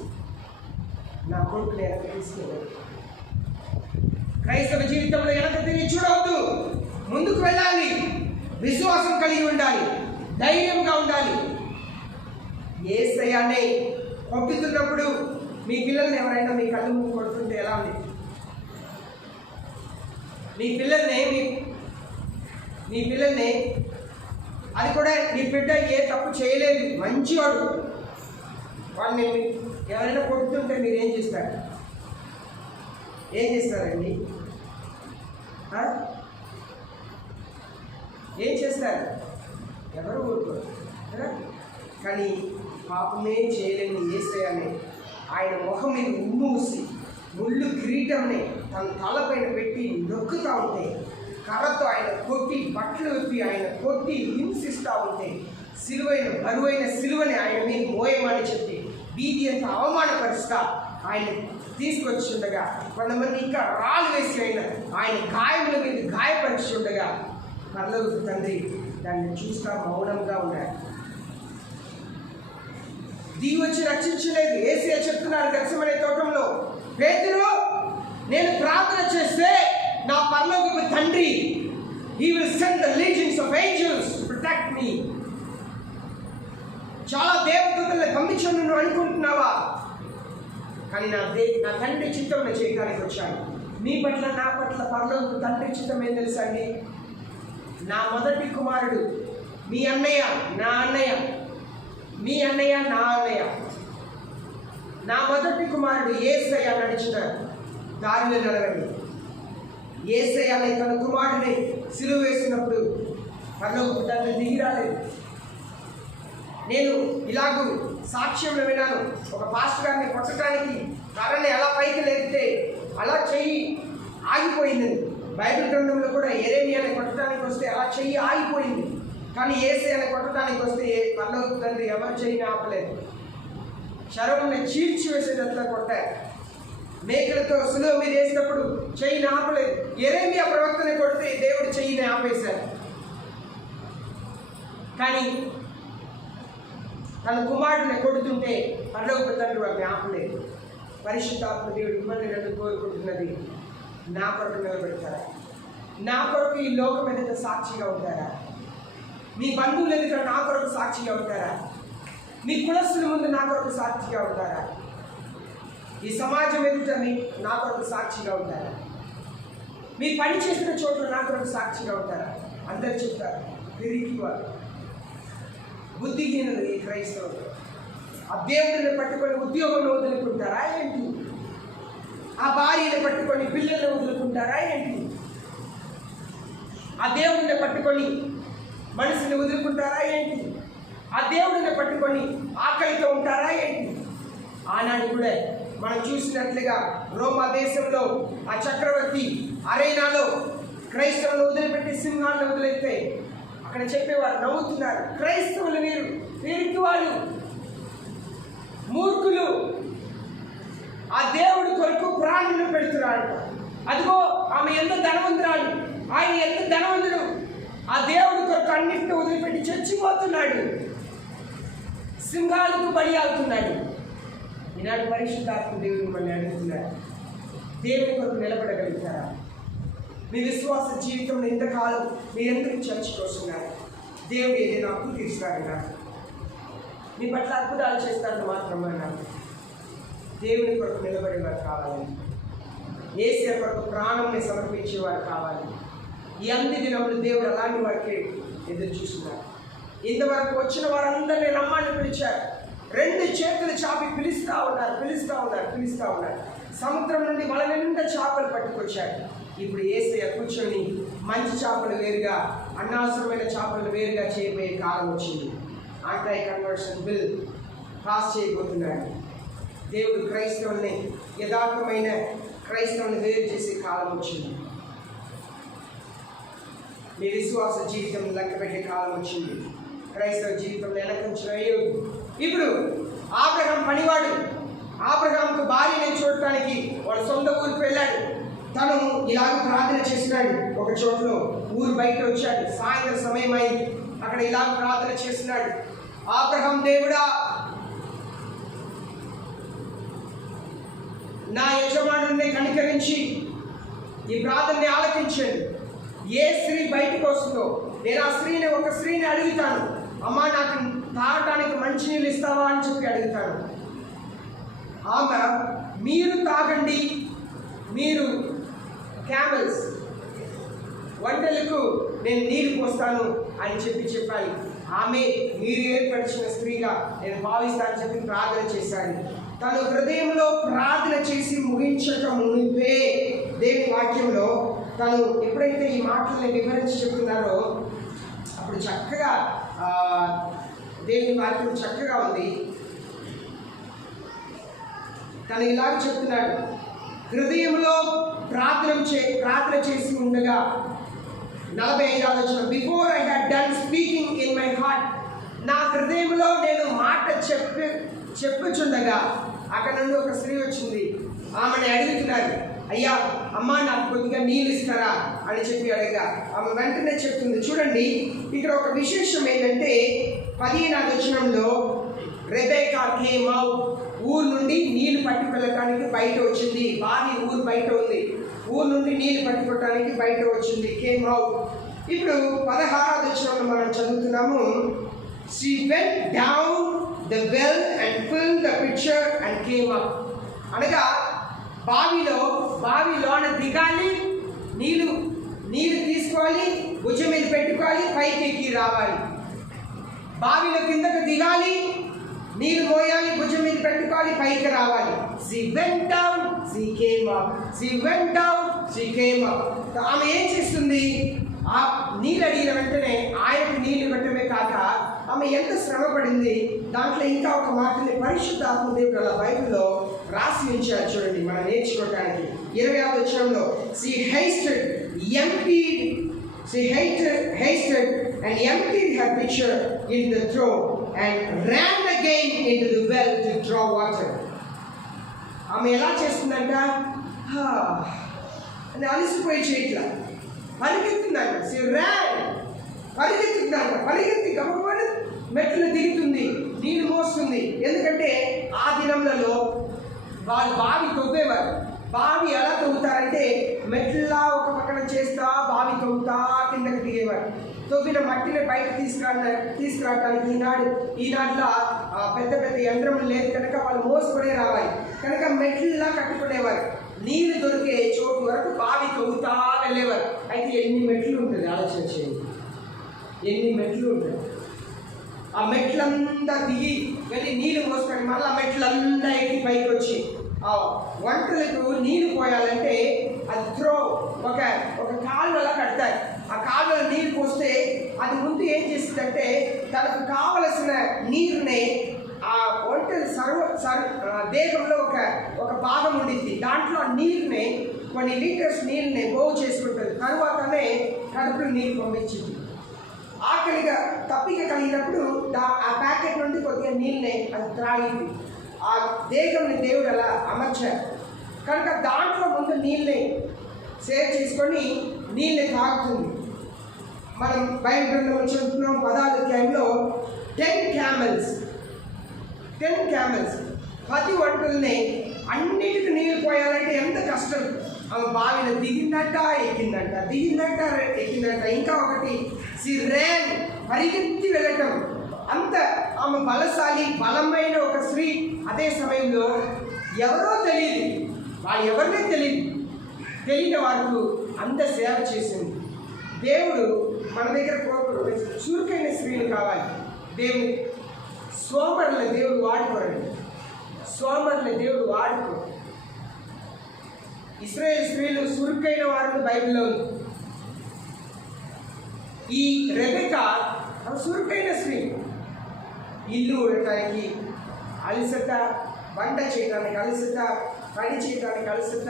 నా కొడుకుని వెనక్కి తీసుకెళ్ళండి. క్రైస్తవ జీవితంలో వెనక్కి తిరిగి చూడవద్దు, ముందుకు వెళ్ళాలి, విశ్వాసం కలిగి ఉండాలి, ధైర్యంగా ఉండాలి. యేసయ్యనే కొట్టుతున్నప్పుడు మీ పిల్లల్ని ఎవరైనా మీ కళ్ళు ముందు కొడుతుంటే ఎలా ఉంది? మీ పిల్లల్ని అది కూడా నీ బిడ్డ ఏ తప్పు చేయలేదు, మంచివాడు, వాడిని ఎవరైనా కొడుతుంటే మీరేం చేస్తారు? ఏం చేస్తారండి? ఏం చేస్తారు? ఎవరు ఊరుకోరు కదా. కానీ పాపమే చేయలేని యేసయ్యనే ఆయన మొహం మీద ఉమ్మూసి ముళ్ళు కిరీటంని తన తలపైన పెట్టి నొక్కుతూ ఉంటే, కర్రతో ఆయన కొట్టి బట్టలు విప్పి ఆయన కొట్టి హింసిస్తూ ఉంటే, సిలువైన బరువైన సిలువని ఆయన మీద మోయమని చెప్పి వీధి అంతా అవమానపరుస్తా ఆయన తీసుకొచ్చి ఉండగా, కొంతమంది ఇంకా రాళ్ళు వేసి ఆయన గాయముల మీద గాయపరిచి ఉండగా పరలోక తండ్రి దాన్ని చూస్తా మౌనంగా ఉన్నాడు. దిగి వచ్చి రక్షించలేదు. యేసయ్య చెప్తున్నారు గెత్సేమనే తోటంలో, పేతురు, నేను ప్రార్థన చేస్తే నా పరలోకపు తండ్రి he will send the legions of angels to protect me. చాలా దేవదూతల్ని పంపించాను నువ్వు అనుకుంటున్నావా? కానీ నా తండ్రి చిత్తం చేయడానికి వచ్చాను. మీ పట్ల నా పట్ల పరలోకపు తండ్రి చిత్తం ఏం తెలుసా అండి? నా మొదటి కుమారుడు, మీ అన్నయ్య నా అన్నయ్య, మీ అన్నయ్య నా అన్నయ్య, నా మొదటి కుమారుడు యేసయ్య నడిచిన దారిలో నడవండి. యేసయ్య తన కుమారుడిని సిలువ వేసినప్పుడు పరలోకపు తండ్రి దిగి రాలేదు. నేను ఇలాగూ సాక్ష్యంలో విన్నాను. ఒక పాస్టర్ గారిని కొట్టడానికి కర్రని ఎలా పైకి లేపితే అలా చెయ్యి ఆగిపోయింది. బైబిల్ గ్రంథంలో కూడా యెరెమీయాని కొట్టడానికి వస్తే అలా చెయ్యి ఆగిపోయింది. కానీ యేసయ్యని కొట్టడానికి వస్తే పరలోకపు తండ్రి ఎవరు చెయ్యిని ఆపలేదు. శరముని చీల్చి వేసేటట్లా కొట్టారు. మేకలతో సులువ మీద వేసినప్పుడు చెయ్యిని ఆపలేదు. యెరెమీయా ప్రవక్తని కొడితే దేవుడు చెయ్యిని ఆపేశారు. కానీ తన కుమారుడిని కొడుతుంటే పరలోకపు తండ్రి వారిని ఆపలేదు. పరిశుద్ధాత్మ దేవుడు మిమ్మల్ని నన్ను కోరుకుంటున్నది, నా కొరకు నిలబెడతారా? నా కొరకు ఈ లోకం ఎదుట సాక్షిగా ఉంటారా? మీ బంధువులు ఎదుట నా కొరకు సాక్షిగా ఉంటారా? మీ కులస్తుల ముందు నా కొరకు సాక్షిగా ఉంటారా? ఈ సమాజం ఎదుట నా కొరకు సాక్షిగా ఉంటారా? మీ పని చేసిన చోట్ల నా కొరకు సాక్షిగా ఉంటారా? అందరు చెప్తారు తిరిగి వారు బుద్ధిహీనులు ఈ క్రైస్తవులు. ఆ దేవుడిని పట్టుకొని ఉద్యోగంలో వదులుకుంటారా ఏంటి? ఆ భార్యను పట్టుకొని పిల్లల్ని వదులుకుంటారా ఏంటి? ఆ దేవుడిని పట్టుకొని మనిషిని వదులుకుంటారా ఏంటి? ఆ దేవుడిని పట్టుకొని ఆకలితో ఉంటారా ఏంటి? ఆనాడు కూడా మనం చూసినట్లుగా రోమా దేశంలో ఆ చక్రవర్తి అరేనాలో క్రైస్తవులను వదిలిపెట్టి సింహాలను వదిలేస్తే అక్కడ చెప్పేవారు నవ్వుతున్నారు, క్రైస్తవులు వీరికి వాళ్ళు మూర్ఖులు, ఆ దేవుడి కొరకు ప్రాణులను పెడుతున్నాడు. అదిగో ఆమె ఎంత ధనవంతురాలు, ఆయన ఎంత ధనవంతుడు, ఆ దేవుడి కొరకు అన్నింటినీ వదిలిపెట్టి చచ్చిపోతున్నాడు, సింహాలకు బలి అవుతున్నాడు. ఈనాడు పరిశుద్ధాత్మ దేవుడు మిమ్మల్ని అడుగుతున్నాడు, దేవుని కొరకు నిలబడగలుగుతారా? మీ విశ్వాస జీవితంలో ఇంతకాలం మీరు ఎందుకు చర్చకు వస్తున్నారు? దేవుడు ఏదైనా అప్పు తీరుస్తాడన్నా, మీ పట్ల అద్భుతాలు చేస్తాడని మాత్రమన్నా, దేవుని కొరకు నిలబడేవారు కావాలి. యేసయ్య కొరకు ప్రాణంని సమర్పించేవారు కావాలి. ఈ అన్ని దినములు దేవుడు అలాంటి వారికి ఎదురు చూస్తున్నారు. ఇంతవరకు వచ్చిన వారందరినీ రమ్మని పిలిచారు. 2 చేతులు చాపి పిలుస్తూ ఉన్నారు. సముద్రం నుండి వల నిండా చేపలు పట్టుకొచ్చాడు. ఇప్పుడు యేసయ్య కూర్చొని మంచి చేపలు వేరుగా, అనవసరమైన చేపలు వేరుగా చేయబోయే కాలం వచ్చింది. యాంటీ కన్వర్షన్ బిల్ పాస్ చేయబోతున్నాడు. దేవుడు క్రైస్తవుల్ని, యథార్థమైన క్రైస్తవుల్ని వేరు చేసే కాలం వచ్చింది. మీ విశ్వాస జీవితం లెక్కపెట్టే కాలం వచ్చింది. క్రైస్తవ జీవితంలో వెనకంచిన ఇప్పుడు అబ్రహాం పనివాడు, అబ్రహాంకు భార్యని చూడటానికి వాడు సొంత ఊరికి వెళ్ళాడు. తను ఇలాగ ప్రార్థన చేసినాడు. ఒక చోట్లో ఊరు బయట వచ్చాడు, సాయంత్రం సమయం అయింది. అక్కడ ఇలాగ ప్రార్థన చేసినాడు, అబ్రహాం దేవుడా, నా యజమానుడిని కనికరించి ఈ ప్రార్థనని ఆలకించండి. ఏ స్త్రీ బయటకు వస్తుందో నేను ఆ స్త్రీని, ఒక స్త్రీని అడుగుతాను, అమ్మా నాకు తాగటానికి మంచినీళ్ళు ఇస్తావా అని చెప్పి అడుగుతాను. ఆమె మీరు తాగండి, మీరు క్యామెల్స్ వంటలకు నేను నీరు పోస్తాను అని చెప్పాలి. ఆమె మీరు ఏర్పరిచిన స్త్రీగా నేను భావిస్తానని చెప్పి ప్రార్థన చేశాడు. తను హృదయంలో ప్రార్థన చేసి ముగించక మునిపే దేవుని వాక్యంలో తను ఎప్పుడైతే ఈ మాటల్ని వివరించి చెప్తున్నారో అప్పుడు చక్కగా దేవుని వాక్యం చక్కగా ఉంది. తను ఇలాగ చెప్తున్నాడు, హృదయంలో ప్రార్థన చేసి ఉండగా 45వ వచనం, before I had done speaking in my heart, నా హృదయంలో నేను మాట చెప్పుచుండగా అక్కడ నుండి ఒక స్త్రీ వచ్చింది. ఆమెను అడుగుతున్నారు, అయ్యా అమ్మా నాకు కొద్దిగా నీళ్ళు ఇస్తారా అని చెప్పి అడగా ఆమె వెంటనే చెప్తుంది. చూడండి ఇక్కడ ఒక విశేషం ఏంటంటే 15వ వచనంలో రెబెకా కేమ్ అవుట్, ఊరు నుండి నీళ్లు పట్టుకెళ్ళటానికి బయట వచ్చింది. బావి ఊరు బయట ఉంది, ఊరు నుండి నీళ్లు పట్టుకోవటానికి బయట వచ్చింది, కేమ్ అవుట్. ఇప్పుడు 16వ వచనంలో మనం చదువుతున్నాము, she went down the well and filled the pitcher and came up. అనగా బావిలోన దిగాలి, నీళ్ళు తీసుకోవాలి, భుజం మీద పెట్టుకోవాలి, పైకి ఎక్కి రావాలి. బావిలో కిందకు దిగాలి, నీళ్ళు మోయాలి, భుజం మీద పెట్టుకోవాలి, పైకి రావాలి. she went down, she came up, she went down, she came up. ఆమె ఏం చేస్తుంది, ఆ నీళ్ళు అడిగిన వెంటనే ఆయనకు నీళ్లు పెట్టడమే కాక ఆమె ఎంత శ్రమ పడింది. దాంట్లో ఇంకా ఒక మాటని పరిశుద్ధాత్మ దేవుడు అలా బైబిల్లో రాసి ఉంచారు చూడండి, మనం నేర్చుకోవడానికి. 20వ వచనంలో she hasted and emptied her pitcher in the trough and ran again into the well to draw water. ఆమె ఎలా చేస్తుందంట, అని అలసిపోయి చేయట్లా, పరిగెత్తుందంట. పరిగెత్తి గమని మెట్లు దిగుతుంది, నీళ్ళు మోస్తుంది. ఎందుకంటే ఆ దినంలో వాళ్ళు బావి తవ్వేవారు. బావి ఎలా తవ్వుతారంటే మెట్లా ఒక పక్కన చేస్తా బావి తవ్వుతా కిందకి దిగేవారు. తవ్విన మట్టిని బయట తీసుకురావడానికి ఈనాడులో పెద్ద పెద్ద యంత్రములు లేదు కనుక వాళ్ళు మోసుకునే రావాలి కనుక మెట్లలా కట్టుకునేవారు. నీళ్ళు దొరికే చోటు వరకు బావి తవ్వుతా వెళ్ళేవారు. అయితే ఎన్ని మెట్లు ఉంటుంది ఆలోచన చేయండి, ఎన్ని మెట్లు ఉంటాయి. ఆ మెట్లంతా దిగి వెళ్ళి నీళ్ళు మోసుకొని మళ్ళీ ఆ మెట్లంతా ఎక్కి పైకి వచ్చి ఆ వంటలకు నీళ్ళు పోయాలంటే అది ఒక కాలువలా కడతారు. ఆ కాలువలో నీళ్ళు పోస్తే అది ముందు ఏం చేస్తుందంటే తనకు కావలసిన నీరుని ఆ వంటలు దేహంలో ఒక భాగం ఉండింది. దాంట్లో ఆ నీరుని కొన్ని లీటర్స్ నీళ్ళని పోగు చేసుకుంటుంది. తర్వాతనే కడుపులో నీళ్ళు పంపించింది. ఆకలిగా తప్పిక కలిగినప్పుడు ఆ ప్యాకెట్ నుండి కొద్దిగా నీళ్ళని అది త్రాగింది. ఆ దేహంని దేవుడు అలా అమర్చారు కనుక దాంట్లో ముందు నీళ్ళని సేవ్ చేసుకొని నీళ్ళని తాగుతుంది. మనం బైబిల్ గ్రంథంలో చెప్తున్నాం 10వ అధ్యాయంలో 10 camels 10 ఒంటెల్ని అన్నిటికీ నీళ్ళు పోయాలంటే ఎంత కష్టం. ఆమె బావిలో దిగిందంట ఎక్కిందంట. ఇంకా ఒకటి సిరేన్ పరిగెత్తి వెళ్ళటం. అంత ఆమె బలమైన ఒక స్త్రీ. అదే సమయంలో ఎవరో తెలియదు, వాళ్ళు ఎవరినే తెలియని వారికి అంత సేవ చేసింది. దేవుడు మన దగ్గర చురుకైన స్త్రీలు కావాలి. సోమరుల దేవుడు వాడుకోరు. ఇశ్రాయేలు స్త్రీలు చురుకైన వారిని బైబిల్లో ఉంది. ఈ రెబెకా చురుకైన స్త్రీ. ఇల్లు ఉండటానికి అలసట, వంట చేయడానికి అలసట, పని చేయడానికి అలసట,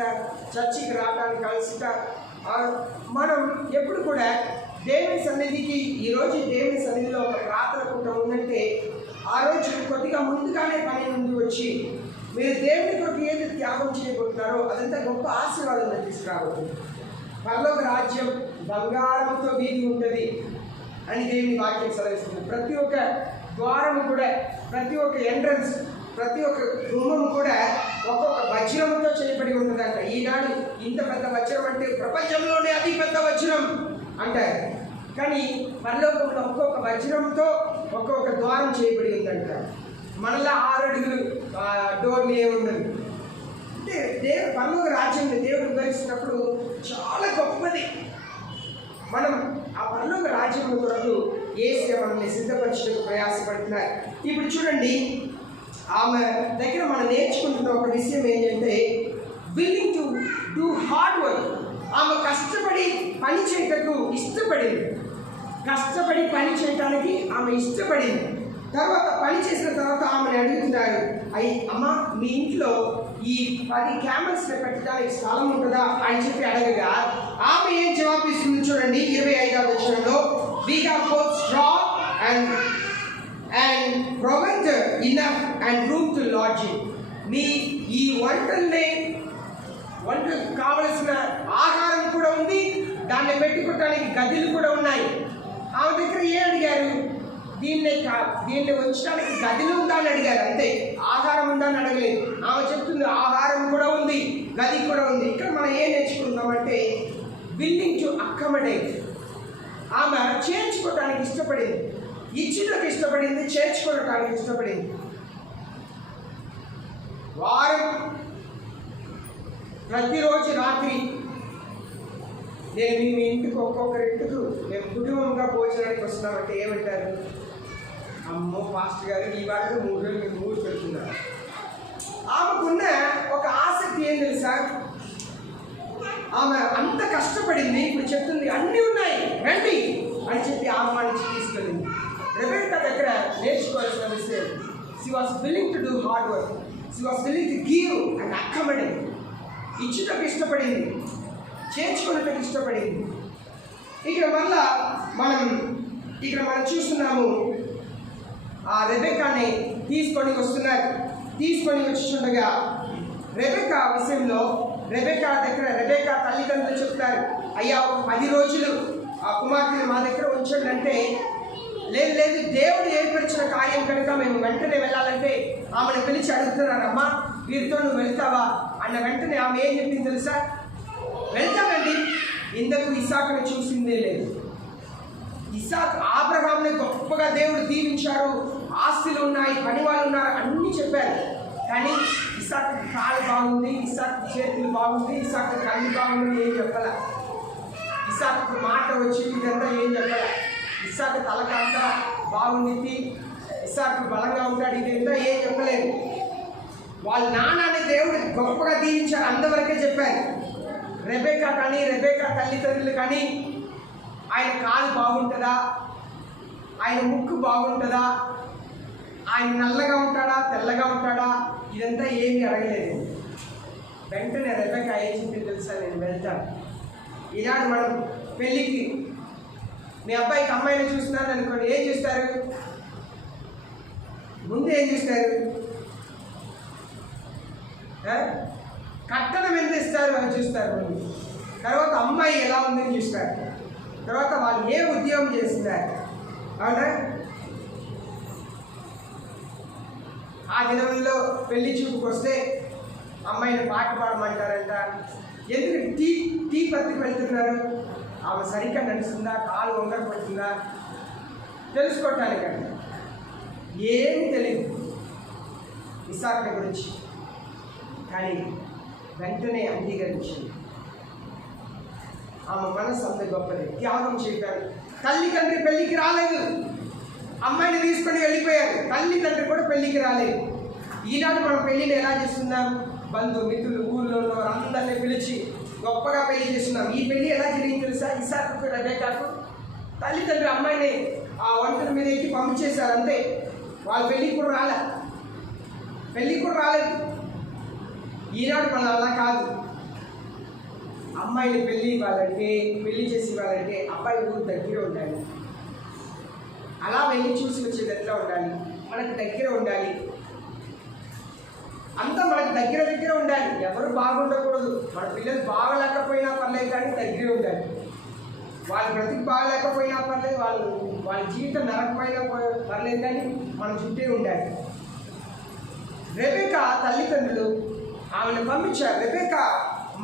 చర్చికి రావడానికి అలసట. మనం ఎప్పుడు కూడా దేవుని సన్నిధికి, ఈరోజు దేవుని సన్నిధిలో ఒక ప్రార్థన కూటం ఉందంటే ఆ రోజు కొద్దిగా ముందుగానే పని నుండి వచ్చి మీరు దేవుని కొరకు ఏది త్యాగం చేయబోతున్నారో అదంతా గొప్ప ఆశీర్వాదం తీసుకురాబోతుంది. పరలోక రాజ్యం బంగారంతో వీధి ఉంటుంది అని దేవుని వాక్యం సెలవిస్తుంది. ప్రతి ఒక్క ద్వారము కూడా, ప్రతి ఒక్క ఎంట్రన్స్, ప్రతి ఒక్క గుమ్మము కూడా ఒక్కొక్క వజ్రంతో చేయబడి ఉంటుందంట. ఈనాడు ఇంత పెద్ద వజ్రం అంటే ప్రపంచంలోనే అతి పెద్ద వజ్రం అంటారు. కానీ పరలోకంలో ఒక్కొక్క వజ్రంతో ఒక్కొక్క ద్వారం చేయబడి ఉందంట. మనలా 6 అడుగులు డోర్లు ఏముండదు. అంటే పరలోక రాజ్యాన్ని దేవుడు వివరిస్తున్నప్పుడు చాలా గొప్పది. మనం ఆ పరలోక రాజ్యం కొరకు యేసు మనల్ని సిద్ధపరచడానికి ప్రయాసపడుతున్నారు. ఇప్పుడు చూడండి ఆమె దగ్గర మనం నేర్చుకుంటున్న ఒక విషయం ఏంటంటే willing to do hard work. ఆమె కష్టపడి పని చేయటకు ఇష్టపడింది. కష్టపడి పని చేయటానికి ఆమె ఇష్టపడింది. తర్వాత పని చేసిన తర్వాత ఆమెను అడుగుతున్నారు, అమ్మ మీ ఇంట్లో ఈ 10 క్యామెల్స్ పెట్టడానికి స్థలం ఉంటుందా అని చెప్పి అడగగా ఆమె ఏం జవాబిస్తుంది చూడండి. 25వ వచనంలో, we have both straw and provender enough and room to lodging. మీ ఈ వంటలకు కావలసిన ఆహారం కూడా ఉంది, దాన్ని పెట్టుకోవడానికి గదులు కూడా ఉన్నాయి. ఆమె దగ్గర ఏం అడిగారు? దీన్ని ఉంచడానికి గదిలో ఉందా అని అడిగారు, అంతే. ఆహారం ఉందా అని అడగలేదు. ఆమె చెప్తుంది ఆహారం కూడా ఉంది, గది కూడా ఉంది. ఇక్కడ మనం ఏం నేర్చుకుందామంటే విల్లింగ్ టు అకామిడేట్. ఆమె చేర్చుకోవడానికి ఇష్టపడింది, ఇచ్చుటకు ఇష్టపడింది, చేర్చుకోవడానికి ఇష్టపడింది. వారం ప్రతిరోజు రాత్రి నేను మీ ఇంటికి ఒక్కొక్కరింటికి మేము కుటుంబంగా భోజనానికి వస్తున్నామంటే ఏమంటారు? అమ్మో పాస్టర్ గారు ఈ వారం 3 రోజులు మేము ఊరు పెడుతున్నారు. ఆమెకున్న ఒక ఆసక్తి ఏం తెలుసా? ఆమె అంత కష్టపడింది. ఇప్పుడు చెప్తుంది అన్నీ ఉన్నాయి రండి అని చెప్పి ఆహ్వానించి తీసుకెళ్ళింది. రెబెక్కా దగ్గర నేర్చుకోవాల్సిన విషయం, she was willing to do hard work, she was willing to give and accommodate. ఇచ్చుటకు ఇష్టపడింది, చేర్చుకున్నట్టుకు ఇష్టపడింది. ఇక్కడ మనం చూస్తున్నాము, ఆ రెబెక్కాని తీసుకొని వస్తున్నారు. తీసుకొని వచ్చుండగా రెబెక్కా విషయంలో రెబెక్కా తల్లిదండ్రులు చెప్తారు, అయ్యా 10 రోజులు ఆ కుమార్తెని మా దగ్గర ఉంచండి అంటే, లేదు దేవుడు ఏర్పరిచిన కార్యం కనుక మేము వెంటనే వెళ్ళాలంటే ఆమెను పిలిచి అడుగుతున్నారు, అమ్మా వీరితో నువ్వు వెళ్తావా అన్న వెంటనే ఆమె ఏం చెప్పింది తెలుసా? వెళ్తామండి. ఇందుకు ఇస్సాకుని చూసిందే లేదు. ఇస్సాకు అబ్రహాముని గొప్పగా దేవుడు దీవించారు, ఆస్తులు ఉన్నాయి, పని వాళ్ళు ఉన్నారు, అన్నీ చెప్పారు. కానీ ఇస్సాకు కాలు బాగుంది, ఇస్సాకు చేతులు బాగుంది, ఇస్సాకు కళ్ళు బాగుంది ఏం చెప్పాల. ఇస్సాకు మాట వచ్చి ఇదంతా ఏం చెప్పాల. ఇస్సాకు తలకంతా బాగుంది, ఇస్సాకు బలంగా ఉంటాడు, ఇదంతా ఏం చెప్పలేదు. వాళ్ళ నాన్నని దేవుడు గొప్పగా దీవించారు, అంతవరకే చెప్పారు. రెబెక్కా తల్లిదండ్రులు కానీ ఆయన కాలు బాగుంటుందా, ఆయన ముక్కు బాగుంటుందా, ఆయన నల్లగా ఉంటాడా తెల్లగా ఉంటాడా, ఇదంతా ఏమీ అడగలేదు. వెంటనే రెబెక్కా ఏం చెప్పింది తెలుసా? నేను వెళ్తాను. ఈనాడు మనం పెళ్ళికి మీ అబ్బాయికి అమ్మాయిని చూస్తున్నాను అనుకోండి, ఏం చూస్తారు? ముందు ఏం చూస్తారు? కట్టడం ఎంత ఇస్తారు అని చూస్తారు ముందు. తర్వాత అమ్మాయి ఎలా ఉందని చూస్తారు. తర్వాత వాళ్ళు ఏ ఉద్యోగం చేస్తున్నారు. అవునా? ఆ దినంలో పెళ్లి చూపుకి వస్తే అమ్మాయిని పాట పాడమంటారంట. ఎందుకు టీ పత్రిక వెళ్తున్నారు? ఆమె సరిగ్గా నడుస్తుందా, కాలు వంకర పడుతుందా తెలుసుకోవటానికంట. ఏమీ తెలియదు ఇస్సాకు గురించి. కానీ వెంటనే అంగీకరించింది. ఆమె మనసు అంత గొప్పది, త్యాగం చేయటారు. తల్లిదండ్రి పెళ్ళికి రాలేదు, అమ్మాయిని తీసుకొని వెళ్ళిపోయారు. తల్లిదండ్రి కూడా పెళ్ళికి రాలేదు. ఈనాడు మనం పెళ్ళిని ఎలా చేస్తున్నాం? బంధుమిత్రులు, ఊళ్ళో ఉన్నవారు అందరినీ పిలిచి గొప్పగా పెళ్లి చేస్తున్నాం. ఈ పెళ్లి ఎలా జరిగింది తెలుసా? ఇస్సాకు రెబెక్కాకు తల్లిదండ్రులు అమ్మాయిని ఆ వంటల మీద ఎక్కి పంపించేశారు, అంతే. వాళ్ళ పెళ్ళికి కూడా రాలేదు. ఈనాడు మనం అలా కాదు. అమ్మాయిని పెళ్లి చేసి ఇవ్వాలంటే అబ్బాయి ఊరు దగ్గర ఉండాలి. అలా వెళ్ళి చూసి వచ్చేది ఎట్లా ఉండాలి? మనకు దగ్గర ఉండాలి. అంతా మనకు దగ్గర ఉండాలి. ఎవరు బాగుండకూడదు. మన పిల్లలు బాగలేకపోయినా పర్లేదు, కానీ దగ్గరే ఉండాలి. వాళ్ళ బ్రతికి బాగలేకపోయినా పర్లేదు, వాళ్ళ జీవితం నరకపోయినా పర్లేదు, కానీ మన చుట్టే ఉండాలి. రెబెక్కా తల్లిదండ్రులు ఆమెను పంపించారు. రెబెక్కా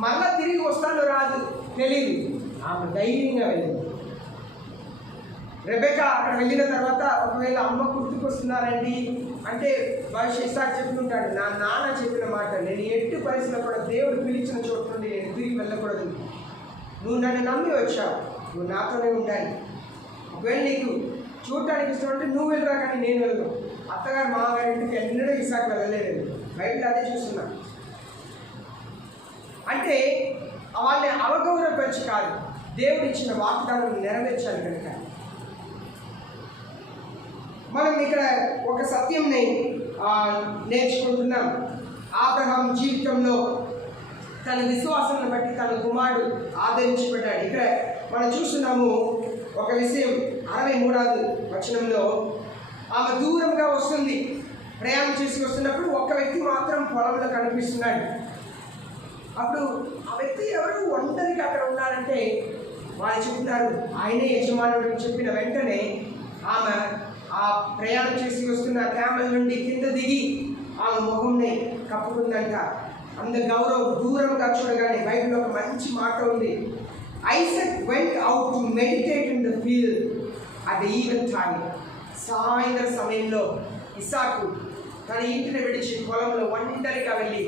మళ్ళా తిరిగి వస్తాను రాదు తెలియదు. ఆమె ధైర్యంగా వెళ్ళింది. రెబెక్కా అక్కడ వెళ్ళిన తర్వాత ఒకవేళ అమ్మ గుర్తుకొస్తున్నారండి అంటే ఇస్సాకు చెప్తుంటాడు, నా నాన్న చెప్పిన మాట, నేను ఎట్టి పరిస్థితుల్లో కూడా దేవుడు పిలిచిన చోటు నుండి నేను తిరిగి వెళ్ళకూడదు. నువ్వు నన్ను నమ్మి వచ్చావు, నువ్వు నాతోనే ఉండాలి. ఒకవేళ నీకు చూడటానికి ఇష్టం అంటే నువ్వు వెళ్ళరా కానీ నేను వెళ్ళను. అత్తగారు మామగారి ఇంటికి ఎన్నడూ ఇసాకు వెళ్ళలేదు. బయట అదే చూస్తున్నా. అంటే వాళ్ళని అవగౌరవపరిచి కాదు, దేవుడు ఇచ్చిన వాగ్దానం నెరవేర్చాలి కనుక. మనం ఇక్కడ ఒక సత్యంని నేర్చుకుంటున్నాం. అబ్రహాం జీవితంలో తన విశ్వాసాన్ని బట్టి తన కుమారుడు ఆదరించబడ్డాడు. ఇక్కడ మనం చూస్తున్నాము ఒక విషయం. 63వ వచనంలో ఆమె దూరంగా వస్తుంది, ప్రయాణం చేసి వస్తున్నప్పుడు ఒక వ్యక్తి మాత్రం పొలంలో కనిపిస్తున్నాడు. అప్పుడు ఆ వ్యక్తి ఎవరు ఒంటరిగా అక్కడ ఉన్నారంటే వాళ్ళు చెప్తున్నారు ఆయనే యజమానుడు చెప్పిన వెంటనే ఆమె ఆ ప్రయాణం చేసి వస్తున్న క్యామెల్ నుండి కింద దిగి ఆమె మొహంని కప్పుకుందంట. అంత గౌరవం దూరంగా చూడగానే బైబిల్లో ఒక మంచి మాట ఉంది. Isaac went out to meditate in the field at the even time. సాయంత్రం సమయంలో ఇస్సాకు తన ఇంటిని విడిచి పొలంలో ఒంటరిగా వెళ్ళి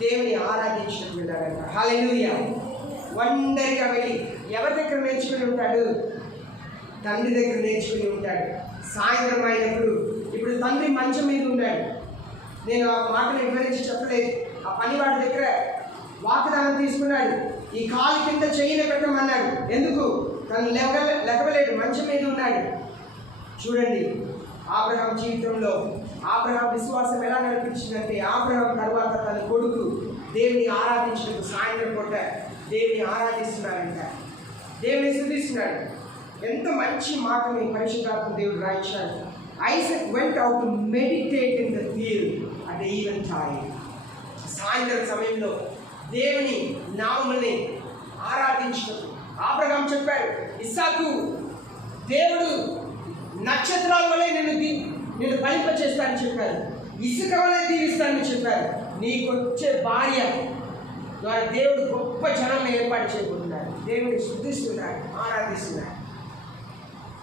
దేవుని ఆరాధించడం వెళ్ళాడంట. హల్లెలూయా. ఒంటరిగా వెళ్ళి ఎవరి దగ్గర నేర్చుకుని ఉంటాడు? తండ్రి దగ్గర నేర్చుకుని ఉంటాడు. సాయంత్రం అయినప్పుడు ఇప్పుడు తండ్రి మంచం మీద ఉన్నాడు. నేను ఆ మాటను వివరించి చెప్పలేదు. ఆ పనివాడి దగ్గర వాగ్దానం తీసుకున్నాడు, ఈ కాలు కింద చెయ్యిని పెట్టమన్నాడు. ఎందుకు? తను లెగవలేడు, మంచం మీద ఉన్నాడు. చూడండి అబ్రహాం జీవితంలో అబ్రహాం విశ్వాసం ఎలా నడిపించిందంటే, అబ్రహాం తర్వాత తన కొడుకు దేవుని ఆరాధించినప్పుడు సాయంత్రం పూట దేవుని ఆరాధిస్తున్నాడంట, దేవుని స్తుతిస్తున్నాడు. ఎంత మంచి మాటని పరిశుద్ధాత్మ దేవుడు రాయించాడు. Isaac went out to meditate in the field at even time. సాయంత్రం సమయంలో దేవుని నామముని ఆరాధించినప్పుడు అబ్రహాం చెప్పాడు, ఇస్సాకు దేవుడు నక్షత్రాల వలె నేను ఫలింపచేస్తానని చెప్పారు, ఇసుక వలె దీవిస్తానని చెప్పారు. నీకొచ్చే భార్య ద్వారా దేవుడు గొప్ప జనాన్ని ఏర్పాటు చేయబోతున్నాడు. దేవుని స్తుతిస్తున్నాడు, ఆరాధిస్తున్నాడు.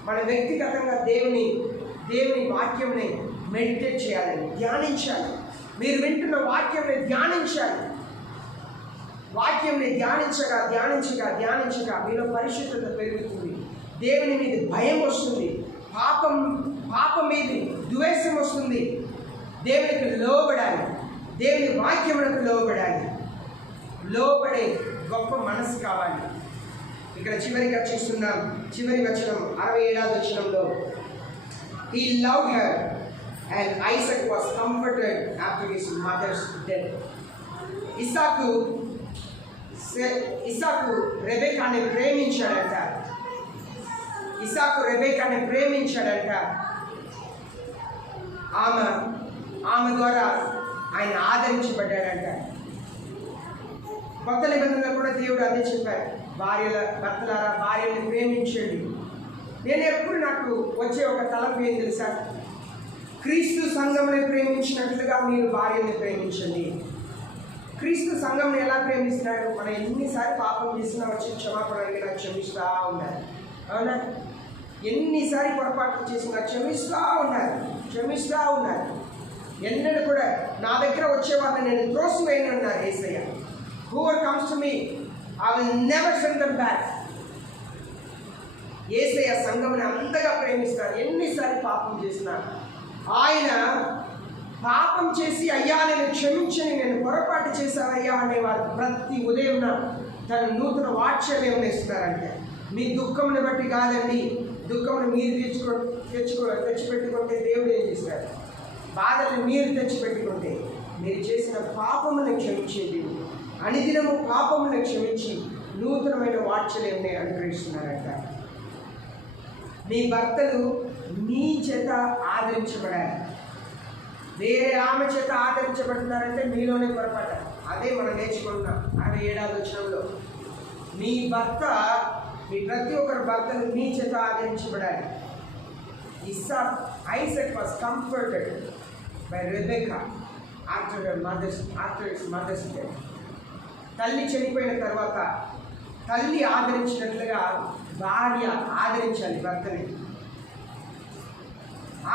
మన వ్యక్తిగతంగా దేవుని వాక్యంని మెడిటేట్ చేయాలని, ధ్యానించాలి. మీరు వింటున్న వాక్యంని ధ్యానించాలి. వాక్యంని ధ్యానించగా ధ్యానించగా ధ్యానించగా మీలో పరిశుద్ధత పెరుగుతుంది. దేవుని మీద భయం వస్తుంది. పాపం మీద ద్వేషం వస్తుంది. దేవునికి లోబడాలి, దేవుని వాక్యములకు లోబడాలి. లోబడే గొప్ప మనసు కావాలి. ఇక్కడ చివరిగా చూస్తున్నాం, చివరి వచనం 67వ వచనంలో, he loved her and Isaac was comforted after his mother's death. ఇస్సాకు రెబెకాని ప్రేమించాడంట. ఆమె ద్వారా ఆయన ఆదరించబడ్డాడంట. కొత్త నిబంధనలో కూడా దేవుడు అదే చెప్పారు, భర్తలారా భార్యని ప్రేమించండి. నేను ఎప్పుడు నాకు వచ్చే ఒక తలంపు ఏం తెలుసా? క్రీస్తు సంఘంని ప్రేమించినట్లుగా మీరు భార్యని ప్రేమించండి. క్రీస్తు సంఘంని ఎలా ప్రేమిస్తున్నాడు? మనం ఎన్నిసార్లు పాపం చేసినా వచ్చి క్షమాపణ అడిగినా క్షమిస్తూ ఉన్నారు. అవునా? ఎన్నిసారి పొరపాట్లు చేసినా క్షమిస్తూ ఉన్నారు. ఎన్నడూ కూడా నా దగ్గర వచ్చే వాళ్ళని నేను త్రోసివేయను అన్నారు యేసయ్య. Whoever comes to me, I will never send them back. యేసయ్య సంఘంని అంతగా ప్రేమిస్తారు. ఎన్నిసార్లు పాపం చేసినా ఆయన పాపం చేసి అయ్యా నేను క్షమించని, నేను పొరపాటు చేశానయ్యా అనేవారు ప్రతి ఉదయం తన నూతన వాత్సల్యం ఇస్తున్నారంటే, మీ దుఃఖంని బట్టి కాదండి. దుఃఖంని మీరు తెచ్చిపెట్టుకుంటే దేవుడు ఏం చేస్తారు? బాధల్ని మీరు తెచ్చిపెట్టుకుంటే మీరు చేసిన పాపమును క్షమించేది, అనుదినము పాపమును క్షమించి నూతనమైన వాత్సల్యాన్ని అనుగ్రహిస్తున్నారంట. మీ భర్తలు మీ చేత ఆదరించబడాలి. వేరే ఆమె చేత ఆదరించబడుతున్నారంటే మీలోనే పొరపాటు. అదే మనం నేర్చుకుంటున్నాం 67వ వచనంలో. మీ ప్రతి ఒక్కరి భర్తలు మీ చేత ఆదరించబడాలి. Isaac was comforted by Rebecca after his mother's death. తల్లి చనిపోయిన తర్వాత తల్లి ఆదరించినట్లుగా భార్య ఆదరించాలి భర్తని.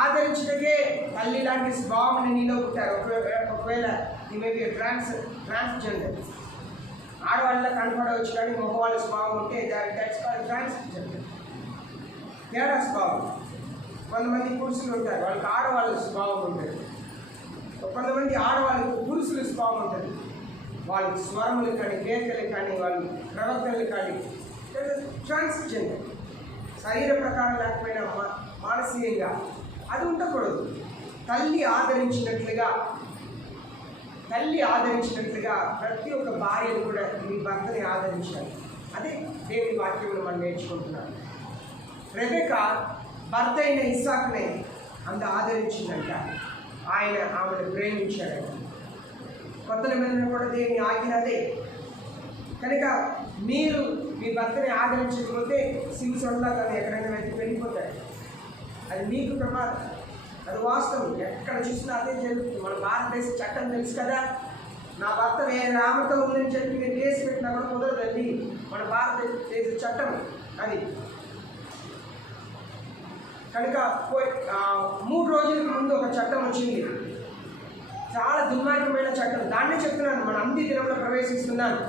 ఆదరించడకే తల్లి లాంటి స్వభావం నీలో పుట్టారు. ఒకవేళ ఈ మేబీ ట్రాన్స్జెండర్ ఆడవాళ్ళ కనపడవచ్చు, కానీ మగవాళ్ళ స్వభావం ఉంటే దట్స్ కాల్డ్ ట్రాన్స్జెండర్. తేడా స్వభావం. కొంతమంది పురుషులు ఉంటారు, వాళ్ళకి ఆడవాళ్ళ స్వభావం ఉంటుంది. కొంతమంది ఆడవాళ్ళకి పురుషుల స్వభావం ఉంటుంది. వాళ్ళ స్వరములు కానీ, కేకలు కానీ, వాళ్ళ ప్రవర్తనలు కానీ ట్రాన్స్జెండర్, శరీర ప్రకారం లేకపోయినా మానసికంగా అది ఉండకూడదు. తల్లి ఆదరించినట్లుగా ప్రతి ఒక్క భార్యను కూడా మీ భర్తని ఆదరించాలి. అదే దేవుని వాక్యంలో మనం నేర్చుకుంటున్నాం. రెబెకా భర్త అయిన ఇస్సాకుని అంత ఆదరించిందంట. ఆయన ఆమెను ప్రేమించాడంట. కొత్త నిబంధన కూడా దేవుని ఆజ్ఞ అదే. కనుక మీరు మీ భర్తని ఆదరించకపోతే సింసోన్లా తను ఎక్కడైనా వెతికి వెళ్ళిపోతాడు. అది మీకు ప్రమాదం, అది వాస్తవం. ఎక్కడ చూసినా అదే జరుగుతుంది. మన భారతదేశ చట్టం తెలుసు కదా. నా భర్త వేరే ఆమెతో ఉందని చెప్పి మీరు కేసు పెట్టినా కూడా కుదరదండి. మన భారతదేశ చట్టం అది. కనుక 3 రోజులకు ముందు ఒక చట్టం వచ్చింది, చాలా దుర్మార్గమైన చట్టం. దాన్నే చెప్తున్నాను, మన అంది దినంలో ప్రవేశిస్తున్నాను.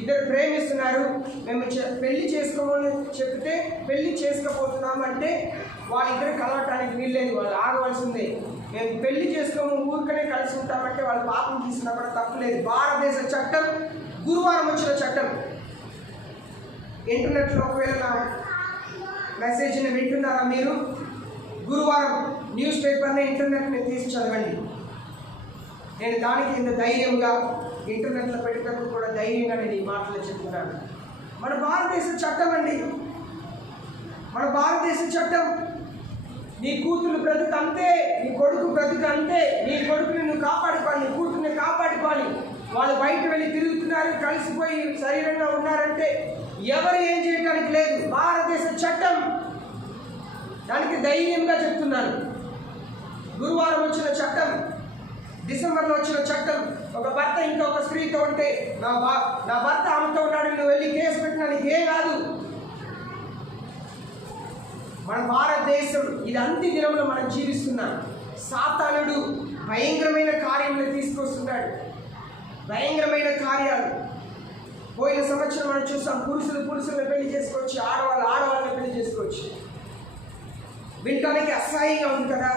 ఇద్దరు ప్రేమిస్తున్నారు, మేము పెళ్లి చేసుకోమని చెప్తే పెళ్లి చేసుకోబోతున్నాము అంటే వాళ్ళిద్దరు కలవటానికి వీల్లేదు, వాళ్ళు ఆగవలసిందే. మేము పెళ్లి చేసుకోము, ఊరికనే కలిసి ఉంటామంటే వాళ్ళు పాపం తీసుకున్నా కూడా తప్పులేదు. భారతదేశ చట్టం, గురువారం వచ్చిన చట్టం. ఇంటర్నెట్లో ఒకవేళ నా మెసేజ్ని వింటున్నారా మీరు? గురువారం న్యూస్ పేపర్ని ఇంటర్నెట్ని తీసి చదవండి. నేను దానికి ఇంత ధైర్యంగా ఇంటర్నెట్లో పెట్టేటప్పుడు కూడా ధైర్యంగా నేను ఈ మాటలు చెప్తున్నాను. మన భారతదేశ చట్టం అండి, మన భారతదేశ చట్టం. నీ కూతురు బ్రతుకు అంతే, నీ కొడుకు బ్రతుకు అంతే. నీ కొడుకుని నువ్వు కాపాడుకోవాలి, నీ కూతుర్ని కాపాడుకోవాలి. వాళ్ళు బయట వెళ్ళి తిరుగుతున్నారు, కలిసిపోయి శరీరంగా ఉన్నారంటే ఎవరు ఏం చేయడానికి లేదు. భారతదేశ చట్టం, దానికి ధైర్యంగా చెప్తున్నాను. గురువారం వచ్చిన చట్టం, డిసెంబర్లో వచ్చిన చట్టం. ఒక భర్త ఇంకొక స్త్రీతో ఉంటే నా భర్త ఆమెతో ఉన్నాడు, నువ్వు వెళ్ళి కేసు పెట్టినా నీకేం కాదు. మన భారతదేశం ఇది అంత్య దినంలో మనం జీవిస్తున్నాం. సాతానుడు భయంకరమైన కార్యములు తీసుకొస్తున్నాడు, భయంకరమైన కార్యాలు. పోయిన సంవత్సరం మనం చూసాం, పురుషులను పెళ్లి చేసుకోవచ్చు, ఆడవాళ్ళని పెళ్లి చేసుకోవచ్చు. వినటానికి అసహ్యంగా ఉంది కదా,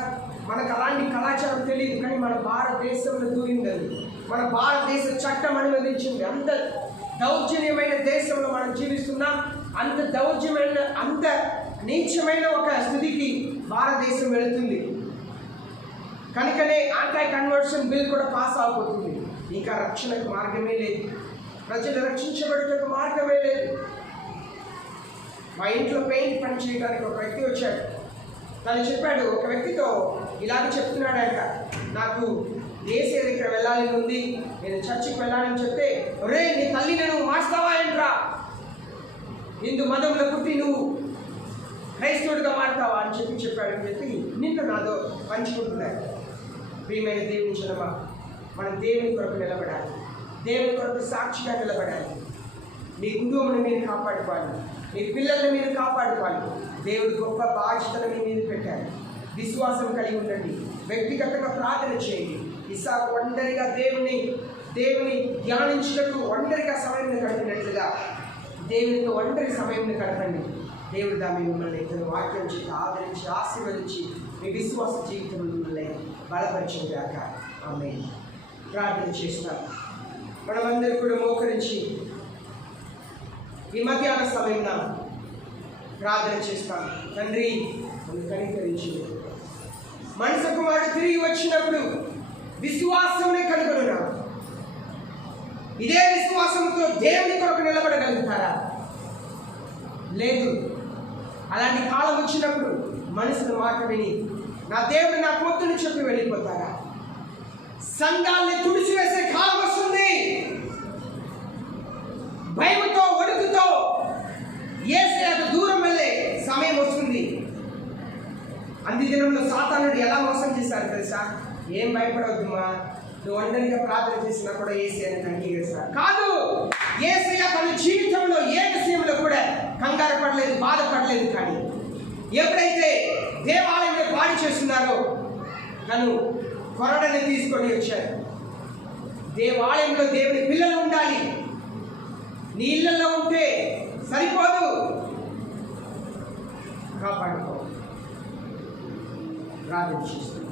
మనకు అలాంటి కళాచారం తెలియదు. కానీ మన భారతదేశంలో దూరింది అది, మన భారతదేశ చట్టం అనుమతించింది. అంత దౌర్జన్యమైన దేశంలో మనం జీవిస్తున్నాం. అంత దౌర్జన్యమైన, అంత నీచమైన ఒక స్థితికి భారతదేశం వెళుతుంది. కనుకనే యాంటీ కన్వర్షన్ బిల్ కూడా పాస్ అవబోతుంది. ఇంకా రక్షణకు మార్గమే లేదు, ప్రజలు రక్షించబడటకు మార్గమే లేదు. మా ఇంట్లో పెయింట్ పని చేయడానికి ఒక వ్యక్తి వచ్చాడు. తను చెప్పాడు, ఒక వ్యక్తితో ఇలాగ చెప్తున్నాడంట, నాకు ఏసే దగ్గర వెళ్ళాలని ఉంది, నేను చర్చికి వెళ్ళాలని చెప్తే, ఒరే నీ తల్లిని నువ్వు మార్చుతావా ఏంట్రా, హిందూ మతంలో పుట్టి నువ్వు క్రైస్తవుడిగా మారుతావా అని చెప్పాడు అని చెప్పి నిన్ను నాతో పంచుకుంటున్నాడు. ప్రియమైన దేవుని జనమా, మనం దేవుని కొరకు నిలబడాలి, దేవుని కొరకు సాక్షిగా నిలబడాలి. మీ కుటుంబాన్ని మీరు కాపాడుకోవాలి, మీ పిల్లల్ని మీరు కాపాడుకోవాలి. దేవుడు గొప్ప బాధ్యతను మీ మీద పెట్టారు. విశ్వాసం కలిగి ఉండండి, వ్యక్తిగతంగా ప్రార్థన చేయండి. ఇస్సాకు ఒంటరిగా దేవుని ధ్యానించుటకు ఒంటరిగా సమయం గడిపినట్లుగా దేవునితో ఒంటరి సమయం గడపండి. దేవుడు దాన్ని మిమ్మల్ని వాక్యం చేత ఆదరించి ఆశీర్వదించి మీ విశ్వాస జీవితం మిమ్మల్ని బలపరిచేదాక ఆమేన్. ప్రార్థన చేస్తాం. మనమందరూ కూడా మోకరించి ఈ మధ్యాహ్న సమయంలో ప్రార్థన చేస్తాం. తండ్రి నన్ను కనికరించి, మనిషి కుమారుడు తిరిగి వచ్చినప్పుడు విశ్వాసమే కనుగొనున్నా. ఇదే విశ్వాసంతో దేవుని కొరకు నిలబడగలుగుతారా? లేదు. అలాంటి కాలం వచ్చినప్పుడు మనుషుల మాట విని నా దేవుడు నా పొద్దుని చెప్పి వెళ్ళిపోతారా? సంఘాల్ని తుడిచివేసే కాలం వస్తుంది. భయముతో వణుకుతో యేసయ్యకు దూరం వెళ్ళే సమయం వస్తుంది. అంది దినంలో సాతానుడు ఎలా మోసం చేశారు తెలుసా? ఏం భయపడవద్దమ్మా, నువ్వు ఒంటరిగా ప్రార్థన చేసినా కూడా యేసయ్యను అంగీకరిస్తారు. కాదు, యేసయ్య తన జీవితంలో ఏ విషయంలో కూడా కంగారు పడలేదు, బాధపడలేదు. కానీ ఎప్పుడైతే దేవాలయంలో పాడి చేస్తున్నారో తను కొరడని తీసుకొని వచ్చారు. దేవాలయంలో దేవుని పిల్లలు ఉండాలి. నీ ఇళ్లలో ఉంటే సరిపోదు, కాపాడుకో. ప్రార్థన చేస్తున్నాం.